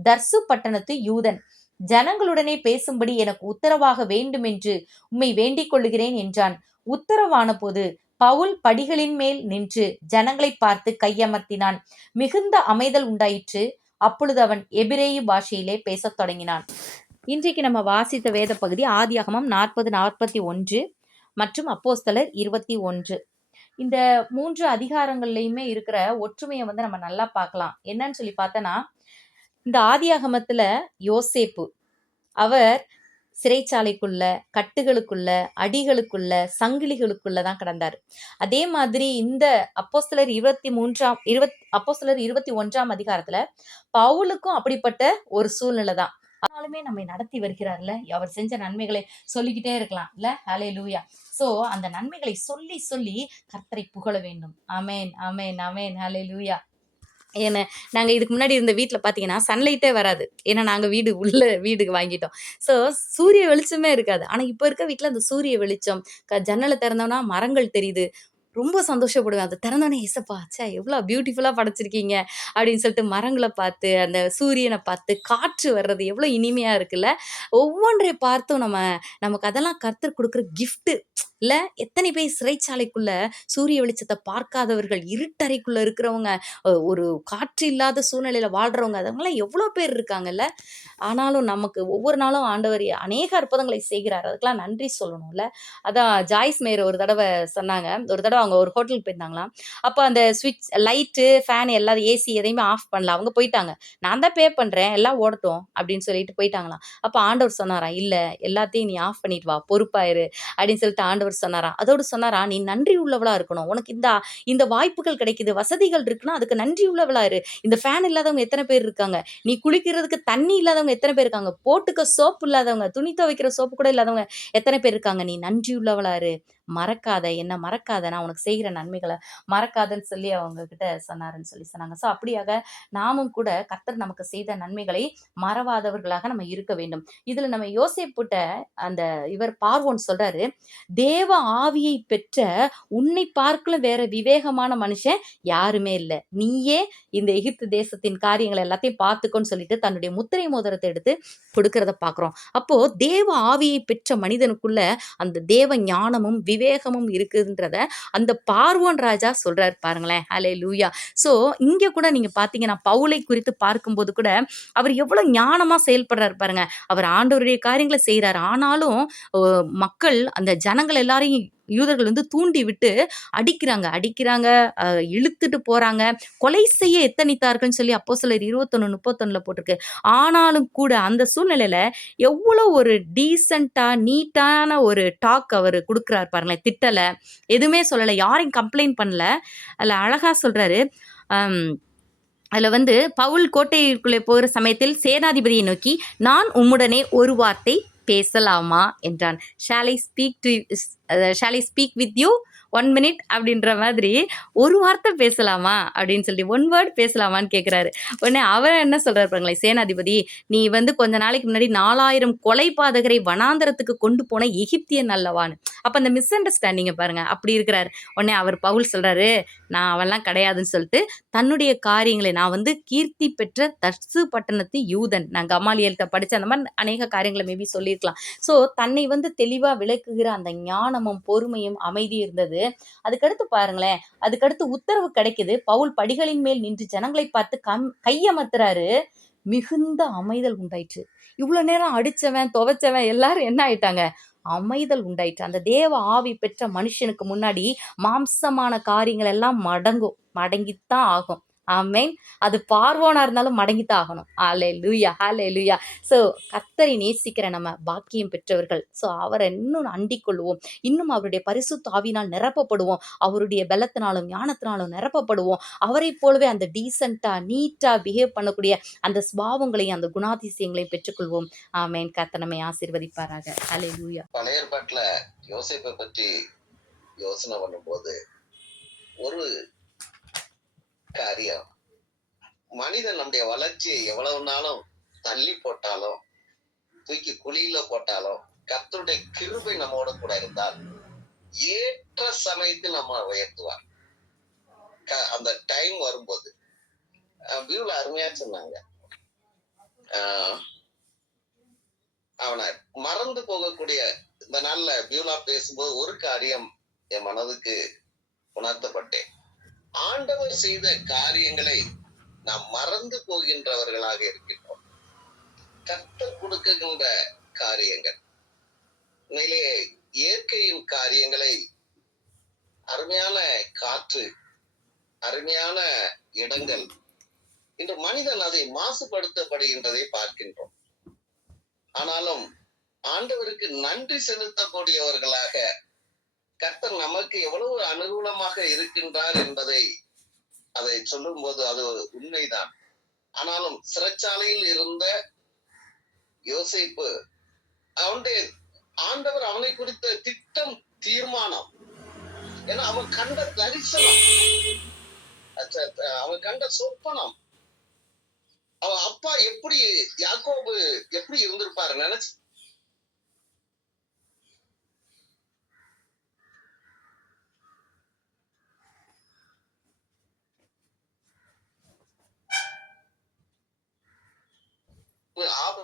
தர்சு பட்டணத்து யூதன். ஜனங்களுடனே பேசும்படி எனக்கு உத்தரவாக வேண்டும் என்று உம்மை வேண்டிக் கொள்ளுகிறேன் என்றான். உத்தரவான போது பவுல் படிகளின் மேல் நின்று ஜனங்களை பார்த்து கையமர்த்தினான். மிகுந்த அமைதல் உண்டாயிற்று. அப்பொழுது அவன் எபிரேய பாஷையிலே பேசத் தொடங்கினான். இன்றைக்கு நம்ம வாசித்த வேத பகுதி ஆதியாகமம் 40-41 மற்றும் அப்போஸ்தலர் 21. இந்த 3 அதிகாரங்கள்லையுமே இருக்கிற ஒற்றுமையை நம்ம நல்லா பார்க்கலாம். என்னன்னு சொல்லி பார்த்தோன்னா, இந்த ஆதியாகமத்துல யோசேப்பு அவர் சிறைச்சாலைக்குள்ள, கட்டுகளுக்குள்ள, அடிகளுக்குள்ள, சங்கிலிகளுக்குள்ள தான் கிடந்தார். அதே மாதிரி இந்த அப்போஸ்தலர் 21 அதிகாரத்துல பவுலுக்கும் அப்படிப்பட்ட ஒரு சூழ்நிலை தான். ஆனாலுமே நம்மை நடத்தி வருகிறார்ல, அவர் செஞ்ச நன்மைகளை சொல்லிக்கிட்டே இருக்கலாம் இல்ல. ஹல்லேலூயா. சோ அந்த நன்மைகளை சொல்லி சொல்லி கர்த்தரை புகழ வேண்டும். ஆமென், ஆமென், ஆமென். ஹல்லேலூயா. ஏன்னா நாங்கள் இதுக்கு முன்னாடி இருந்த வீட்டில் பார்த்தீங்கன்னா சன்லைட்டே வராது. ஏன்னா நாங்கள் வீடு வாங்கிட்டோம். ஸோ சூரிய வெளிச்சமே இருக்காது. ஆனால் இப்போ இருக்க வீட்டில் அந்த சூரிய வெளிச்சம், ஜன்னலை திறந்தோன்னா மரங்கள் தெரியுது. ரொம்ப சந்தோஷப்படுவேன். அதை திறந்தோடனே ஏசப்பா ச்சே எவ்வளோ பியூட்டிஃபுல்லாக படைச்சிருக்கீங்க அப்படின்னு சொல்லிட்டு மரங்களை பார்த்து, அந்த சூரியனை பார்த்து, காற்று வர்றது எவ்வளோ இனிமையாக இருக்குல்ல. ஒவ்வொன்றை பார்த்தும் நமக்கு அதெல்லாம் கர்த்தர் கொடுக்குற கிஃப்ட்டு இல்லை. எத்தனை பேர் சிறைச்சாலைக்குள்ள சூரிய வெளிச்சத்தை பார்க்காதவர்கள், இருட்டறைக்குள்ள இருக்கிறவங்க, ஒரு காற்று இல்லாத சூழ்நிலையில வாழ்றவங்க, அதெல்லாம் எவ்வளோ பேர் இருக்காங்கல்ல. ஆனாலும் நமக்கு ஒவ்வொரு நாளும் ஆண்டவர் அநேக அற்புதங்களை செய்கிறார். அதுக்கெல்லாம் நன்றி சொல்லணும்ல. அதான் ஜாய்ஸ் மேயர் ஒரு தடவை சொன்னாங்க. ஒரு தடவை அவங்க ஒரு ஹோட்டலுக்கு போயிருந்தாங்களாம். அப்போ அந்த ஸ்விட்ச், லைட்டு, ஃபேன் எல்லாம், ஏசி எதையுமே ஆஃப் பண்ணல. அவங்க போயிட்டாங்க. நான் தான் பே பண்ணுறேன், எல்லாம் ஓடட்டும் அப்படின்னு சொல்லிட்டு போயிட்டாங்களாம். அப்போ ஆண்டவர் சொன்னாராம், இல்லை எல்லாத்தையும் நீ ஆஃப் பண்ணிட்டு வா, பொறுப்பாயிரு அப்படின்னு சொல்லிட்டு ஆண்டவர் சொன்னாராம். அதோடு சொன்னாராம், நீ நன்றி உள்ளவளா இருக்கணும். உனக்கு இந்த வாய்ப்புகள் கிடைக்குது, வசதிகள் இருக்குன்னா அதுக்கு நன்றி உள்ளவளா இரு. இந்த ஃபேன் இல்லாதவங்க எத்தனை பேர் இருக்காங்க, நீ குளிக்கிறதுக்கு தண்ணி இல்லாதவங்க எத்தனை பேர் இருக்காங்க, போட்டுக்க சோப்பு இல்லாதவங்க, துணி துவைக்கிற சோப்பு கூட இல்லாதவங்க எத்தனை பேர் இருக்காங்க. நீ நன்றி உள்ளவளா இரு. மறக்காத, என்ன மறக்காத, நான் உனக்கு செய்கிற நன்மைகளை மறக்காதன்னு சொல்லி அவங்க கிட்ட சொன்னாருன்னு சொன்னாங்க. ஸோ அப்படியாக நாமும் கூட கர்த்தர் நமக்கு செய்த நன்மைகளை மறவாதவர்களாக நம்ம இருக்க வேண்டும். இதுல நம்ம யோசேப்புட்ட அந்த இவர் பார்வோன் சொல்றாரு, தேவ ஆவியை பெற்ற உன்னை பார்க்கலும் வேற விவேகமான மனுஷன் யாருமே இல்லை, நீயே இந்த எகிப்து தேசத்தின் காரியங்களை எல்லாத்தையும் பார்த்துக்கோன்னு சொல்லிட்டு தன்னுடைய முத்திரை மோதிரத்தை எடுத்து கொடுக்கறத பார்க்குறோம். அப்போ தேவ ஆவியை பெற்ற மனிதனுக்குள்ள அந்த தேவ ஞானமும் விவேகமும் இருக்குன்றத அந்த பார்வோன் ராஜா சொல்றாரு பாருங்களேன். ஹல்லேலூயா. ஸோ இங்க கூட நீங்க பார்த்தீங்கன்னா பவுலை குறித்து பார்க்கும்போது கூட அவர் எவ்வளவு ஞானமா செயல்படுறாரு பாருங்க. அவர் ஆண்டவருடைய காரியங்களை செய்யறாரு. ஆனாலும் மக்கள், அந்த ஜனங்கள் எல்லாரையும் யூதர்கள் தூண்டி விட்டு அடிக்கிறாங்க, இழுத்துட்டு போறாங்க, கொலை செய்ய எத்தனித்தார்கள்னு சொல்லி அப்போஸ்தலர் 21:31 போட்டிருக்கு. ஆனாலும் கூட அந்த சூழ்நிலையில எவ்வளோ ஒரு டீசெண்டா நீட்டான ஒரு டாக் அவர் கொடுக்குறாரு பாருங்களேன். திட்டல, எதுவுமே சொல்லலை, யாரையும் கம்ப்ளைண்ட் பண்ணல. அதில் அழகா சொல்றாரு. அதில் பவுல் கோட்டைக்குள்ளே போகிற சமயத்தில் சேனாதிபதியை நோக்கி, நான் உம்முடனே ஒரு வார்த்தை பேசலாமா என்றான். Shall I speak with you 1 minute அப்படின்ற மாதிரி ஒரு வார்த்தை பேசலாமா அப்படின்னு சொல்லி 1 word பேசலாமான்னு கேட்குறாரு. உடனே அவர் என்ன சொல்றாரு பாருங்களேன், சேனாதிபதி, நீ கொஞ்ச நாளைக்கு முன்னாடி 4000 கொலைபாதகரை வனாந்தரத்துக்கு கொண்டு போன எகிப்தியன் அல்லவான்னு. அப்போ அந்த மிஸ் அண்டர்ஸ்டாண்டிங்க பாருங்க, அப்படி இருக்கிறாரு. உடனே அவர் பவுல் சொல்றாரு, நான் அவெல்லாம் கிடையாதுன்னு சொல்லிட்டு தன்னுடைய காரியங்களை, நான் கீர்த்தி பெற்ற தர்சு பட்டணத்து யூதன், நான் கமாலியல்கிட்ட படித்த அந்த மாதிரி அநேக காரியங்களை மேபி சொல்லியிருக்கலாம். ஸோ தன்னை தெளிவாக விளக்குகிற அந்த ஞானமும் பொறுமையும் அமைதியும் இருந்தது. அதுக்கடுத்து பாருங்களேன், அதுக்கடுத்து உத்தரவு கிடைக்குது. பவுல் படிகளின் மேல் நின்று ஜனங்களை பார்த்து கையமர்த்துறாரு. மிகுந்த அமைதல் உண்டாயிற்று. இவ்வளவு நேரம் அடிச்சவன் துவைச்சவன் எல்லாரும் என்ன ஆயிட்டாங்க, அமைதல் உண்டாயிற்று. அந்த தேவ ஆவி பெற்ற மனுஷனுக்கு முன்னாடி மாம்சமான காரியங்கள் எல்லாம் மடங்கித்தான் ஆகும். ஆமென். அது பார்வோனா இருந்தாலும் மடங்கித்தான் ஆகணும். ஹல்லேலூயா, ஹல்லேலூயா. ஸோ கர்த்தரை நேசிக்கிற நம்ம பாக்கியம் பெற்றவர்கள். ஸோ அவரை இன்னும் அண்டிக் கொள்வோம், இன்னும் அவருடைய பரிசுத்த ஆவியினால் நிரப்பப்படுவோம், அவருடைய பலத்தினாலும் ஞானத்தினாலும் நிரப்பப்படுவோம். அவரை போலவே அந்த டீசெண்டா நீட்டா பிஹேவ் பண்ணக்கூடிய அந்த ஸ்பாவங்களையும் அந்த குணாதிசயங்களையும் பெற்றுக்கொள்வோம். ஆமென். கர்த்தர் நம்மை ஆசீர்வதிப்பாராக. ஹல்லேலூயா. பழைய ஏற்பாட்டுல யோசேப்பை பற்றி யோசனை பண்ணும்போது ஒரு காரியம், மனிதன் நம்முடைய வளர்ச்சியை எவ்வளவு நாளும் தள்ளி போட்டாலும், தூக்கி குழியில போட்டாலும், கர்த்தருடைய கிருபை நம்மோட கூட இருந்தால் ஏற்ற சமயத்தில் நம்ம உயர்த்துவார். அந்த டைம் வரும்போது வியூல அருமையா சொன்னாங்க, அவனை மறந்து போகக்கூடிய இந்த நாள்ல வியூலா பேசும்போது ஒரு காரியம் என் மனதுக்கு உணர்த்தப்பட்டேன். ஆண்டவர் செய்த காரியங்களை நாம் மறந்து போகின்றவர்களாக இருக்கின்றோம். கர்த்தர் கொடுக்கின்ற காரியங்கள், உண்மையிலே இயற்கையின் காரியங்களை, அருமையான காற்று, அருமையான இடங்கள், இன்று மனிதன் அதை மாசுபடுத்தப்படுகின்றதை பார்க்கின்றோம். ஆனாலும் ஆண்டவருக்கு நன்றி செலுத்தக்கூடியவர்களாக கர்த்தர் நமக்கு எவ்வளவு அனுகூலமாக இருக்கின்றார் என்பதை அதை சொல்லும் போது அது உண்மைதான். ஆனாலும் சிறைச்சாலையில் இருந்த யோசேப்பு, அவனுடைய ஆண்டவர் அவனை குறித்த திட்டம், தீர்மானம், ஏன்னா அவன் கண்ட தரிசனம், அவன் கண்ட சொப்பனம், அவன் அப்பா எப்படி, யாக்கோபு எப்படி இருந்திருப்பாரு நினைச்சு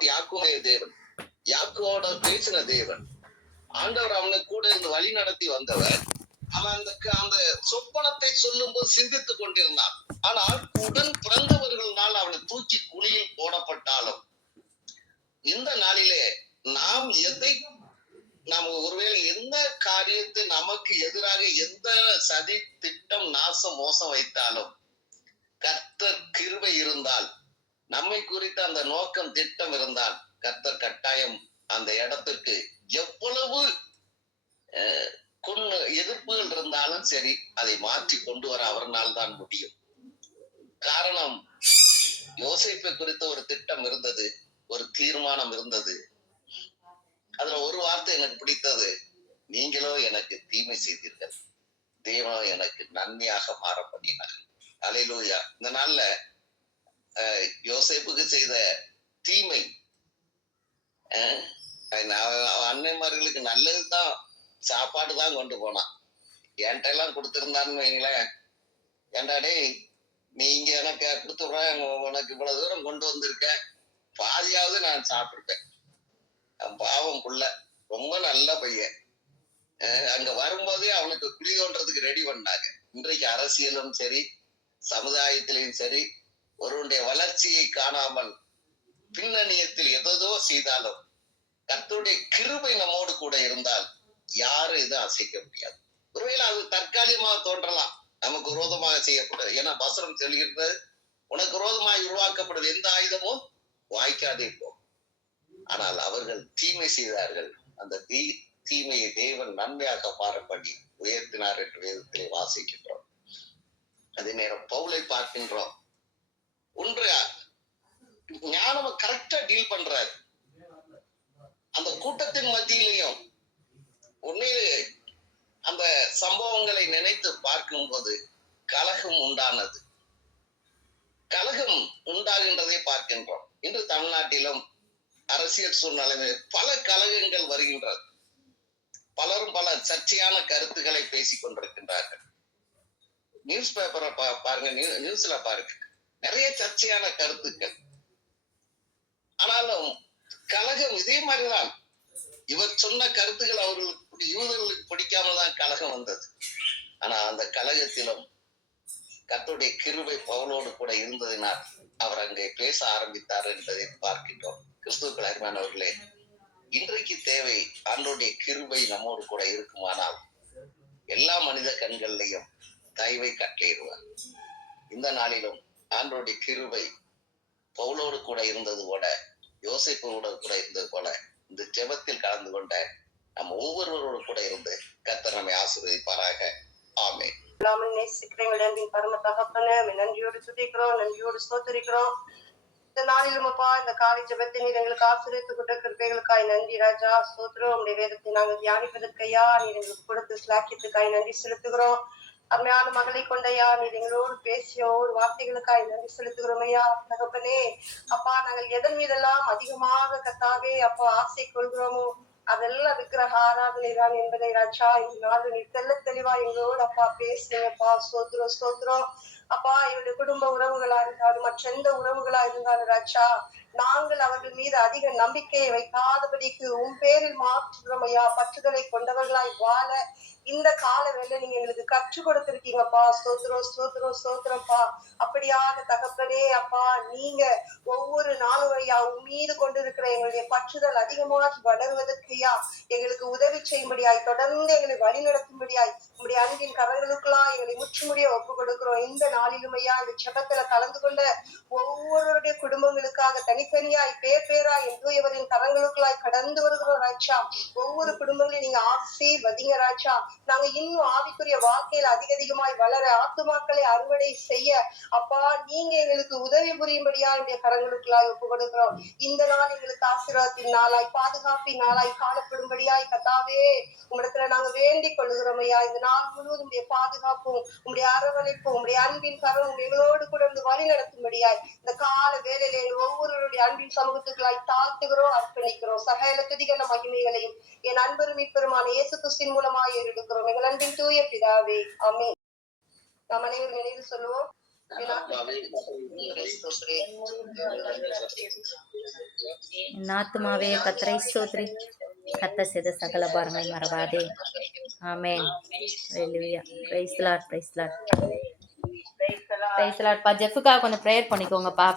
யாக்கோபுடைய தேவன், யாக்கோவோட பேசின தேவன், ஆண்டவர் அவனை கூட இருந்து வழி நடத்தி வந்தவர். அவன் அந்த சொப்பனத்தை சொல்லும் போது சிந்தித்துக் கொண்டிருந்தான். ஆனால் உடன் பிறந்தவர்களால் அவனை தூக்கி குழியில் போடப்பட்டாலும் இந்த நாளிலே நாம் ஒருவேளை எந்த காரியத்தை நமக்கு எதிராக எந்த சதி திட்டம் நாசம் மோசம் வைத்தாலும் கர்த்தர் கிருபை இருந்தால், நம்மை குறித்த அந்த நோக்கம் திட்டம் இருந்தால் கர்த்தர் கட்டாயம் அந்த இடத்துக்கு எவ்வளவு எதிர்ப்புகள் இருந்தாலும் சரி அதை மாற்றி கொண்டு வர அவர்னால் தான் முடியும். காரணம், யோசேப்பை குறித்த ஒரு திட்டம் இருந்தது, ஒரு தீர்மானம் இருந்தது. அதுல ஒரு வார்த்தை எனக்கு பிடித்தது, நீங்களோ எனக்கு தீமை செய்தீர்கள், தேவனோ எனக்கு நன்மையாக மாற பண்ணினார். அல்லேலூயா. இந்த நாள்ல யோசேப்புக்கு செய்த தீமை, அன்னைமார்களுக்கு நல்லதுதான், சாப்பாடு தான் கொண்டு போனான். என்கிட்ட எல்லாம் கொடுத்திருந்தான்னு வைங்களேன், ஏன்டா டேய் நீங்க எனக்கு கொடுத்துடுறேன், உனக்கு இவ்வளவு தூரம் கொண்டு வந்திருக்க, பாதியாவது நான் சாப்பிட்டுருப்பேன். பாவம் புள்ள, ரொம்ப நல்ல பையன். அங்க வரும்போதே அவனுக்கு குழி தோன்றதுக்கு ரெடி பண்ணாங்க. இன்றைக்கு அரசியலும் சரி, சமுதாயத்திலையும் சரி, ஒருவனுடைய வளர்ச்சியை காணாமல் பின்னணியத்தில் எதோ செய்தாலும் கர்த்தருடைய கிருபை நம்மோடு கூட இருந்தால் யாரும் இதை அசைக்க முடியாது. ஒருவேளை அது தற்காலிகமாக தோன்றலாம், நமக்கு விரோதமாக செய்யக்கூடாது. ஏன்னா வசனம் சொல்கிறது, உனக்கு விரோதமாக உருவாக்கப்படும் எந்த ஆயுதமும் வாய்க்காதே போ. ஆனால் அவர்கள் தீமை செய்தார்கள், அந்த தீமையை தேவன் நன்மையாக மாற பண்ணி உயர்த்தினார் என்று வேதத்திலே வாசிக்கின்றோம். அதே நேரம் பவுலை பார்க்கின்றோம். ஒன்று ஞானம் கரெக்டா டீல் பண்றாரு. அந்த கூட்டத்தின் மத்தியிலையும் உண்மையிலே அந்த சம்பவங்களை நினைத்து பார்க்கும் போது கலகம் உண்டானது. கலகம் உண்டாகின்றதை பார்க்கின்றோம். இன்று தமிழ்நாட்டிலும் அரசியல் சூழ்நிலையில் பல கலகங்கள் வருகின்றது. பலரும் பல சர்ச்சையான கருத்துக்களை பேசிக் கொண்டிருக்கின்றார்கள். நியூஸ் பேப்பரை பாருங்க, நியூஸ்ல பாருங்க, நிறைய சர்ச்சையான கருத்துக்கள். ஆனாலும் கலகம் இதே மாதிரிதான். இவர் சொன்ன கருத்துக்கள் அவர்களுக்கு, யூதர்களுக்கு பிடிக்காம தான் கலகம் வந்தது. ஆனா அந்த கலகத்திலும் கர்த்தருடைய கிருபை பவுலோடு கூட இருந்ததினால் அவர் அங்கே பேச ஆரம்பித்தார் என்பதை பார்க்கின்றோம். கிறிஸ்துவுக்குள் அருமையானவர்களே, இன்றைக்கு தேவை ஆண்டவருடைய கிருபை நம்மோடு கூட இருக்குமானால் எல்லா மனித கண்கள்லையும் தயவை கட்டளையிடுவார். இந்த நாளிலும் ஆண்டவருடைய கிருபை பவுலோடு கூட இருந்தது போல, யோசேப்போடு கூட இருந்தது போல, இந்த ஜெபத்தில் கலந்து கொண்ட நம்ம ஒவ்வொருவரோடு கூட இருந்து கர்த்தர் நம்மை ஆசீர்வதிப்பாராக. ஆமென். நேசிக்கிறேன் பரம தகப்பனே, நன்றியோடு துதிக்கிறோம், நன்றியோடு ஸ்தோத்திரிக்கிறோம். இந்த நாளிலும் அப்பா, இந்த காலை ஜெபத்தை நீர் எங்களுக்கு ஆசீர்வதித்து கொண்ட கிருபைகளுக்காய் நன்றி ராஜா. ஸ்தோத்திரம். உங்களுடைய வேதத்தை நாங்கள் தியானிப்பதற்கையா நீர் எங்களுக்கு கொடுத்து ஸ்லாக்கியத்துக்காய் நன்றி செலுத்துகிறோம். அருமையான மகளை கொண்டையா நீர் எங்களோடு பேசிய ஒரு வார்த்தைகளுக்காய் நன்றி செலுத்துகிறோம் ஐயா. தகப்பனே அப்பா, நாங்கள் எதன் மீதெல்லாம் அதிகமாக கத்தாவே அப்பா ஆசை கொள்கிறோமோ அதெல்லாம் விக்கிரக ஆராதனை தான் என்பதை ராஜா இந்த நாள் நீர் தெல்ல தெளிவா எங்களோடு அப்பா பேசுறீங்கப்பா. ஸ்தோத்திரம் ஸ்தோத்திரம் அப்பா. என்னுடைய குடும்ப உறவுகளா இருந்தாலும், மற்ற எந்த உறவுகளா இருந்தாலும் ராஜா, நாங்கள் அவர்கள் மீது அதிக நம்பிக்கையை வைக்காதபடிக்கு உன் பேரில் மாற்றுகிறோம் ஐயா. பற்றுதலை கொண்டவர்களாய் வாழ இந்த கால வேலை நீங்க எங்களுக்கு கற்றுக் கொடுத்திருக்கீங்கப்பா. ஸ்தோத்திரம் ஸ்தோத்திரம் ஸ்தோத்திரம்ப்பா. அப்படியாக தகப்பனே அப்பா, நீங்க ஒவ்வொரு நாளும் ஐயா உன் மீது கொண்டிருக்கிற எங்களுடைய பற்றுதல் அதிகமாக வளருவதற்கு ஐயா எங்களுக்கு உதவி செய்யும்படியாய், தொடர்ந்து எங்களை வழி நடத்தும்படியாய் உங்களுடைய அன்பின் கரங்களுக்கெல்லாம் எங்களை முற்றுமுடிய ஒப்பு கொடுக்கிறோம். இந்த நாளிலும் ஐயா இந்த ஜெபத்துல கலந்து கொண்ட ஒவ்வொருடைய குடும்பங்களுக்காக தனித்தனியாய் பேர் பேராய் எந்தவரின் கரங்களுக்குள்ளாய் கடந்து வருகிறோம் ராஜா. ஒவ்வொரு குடும்பங்களையும் நீங்க ஆசீர்வதிங்க ராஜா. நாங்க இன்னும் ஆவிக்குரிய வாழ்க்கையில அதிகமாய் வளர, ஆத்துமாக்களை அறுவடை செய்ய அப்பா நீங்க எங்களுக்கு உதவி புரியும்படியா என்னுடைய கரங்களுக்குள்ளாய் ஒப்பு கொடுக்கிறோம். இந்த நாள் எங்களுக்கு ஆசீர்வாதத்தின் நாளாய், பாதுகாப்பின் நாளாய் காணப்படும்படியாய் கர்த்தாவே உம்மிடத்துல நாங்க வேண்டிக் கொள்கிறோம் ஐயா. இந்த நாள் முழுவதும் உடைய பாதுகாப்பும் உங்களுடைய அரவணைப்பும் உங்களுடைய அன்பின் கரம் எங்களோடு கூட வந்து வழி நடத்தும்படியாய் இந்த கால வேலையில ஒவ்வொருவருடைய அன்பின் சமூகத்துக்களாய் தாழ்த்துகிறோம், அர்ப்பணிக்கிறோம். சகல துதிகள மகிமைகளையும் என் அன்பரும் மீட்பெருமான இயேசு கிறிஸ்துவின் மூலமாய் எடுக்கிறோம் எங்கள் அன்பின் தூய பிதாவே, ஆமென். நாம் அனைவரும் நினைவு சொல்லுவோம். என் ஆத்துமாவே கர்த்தரை ஸ்தோத்திரி, கர்த்தர் செய்த சகல பாரங்களை மறவாதே. ஆமென். ஹல்லேலூயா. Praise the Lord, praise the Lord. Praise the Lord. பா ஜெஃப்ஃபுக்காக கொஞ்சம் ப்ரேயர் பண்ணிக்கோங்கப்பா.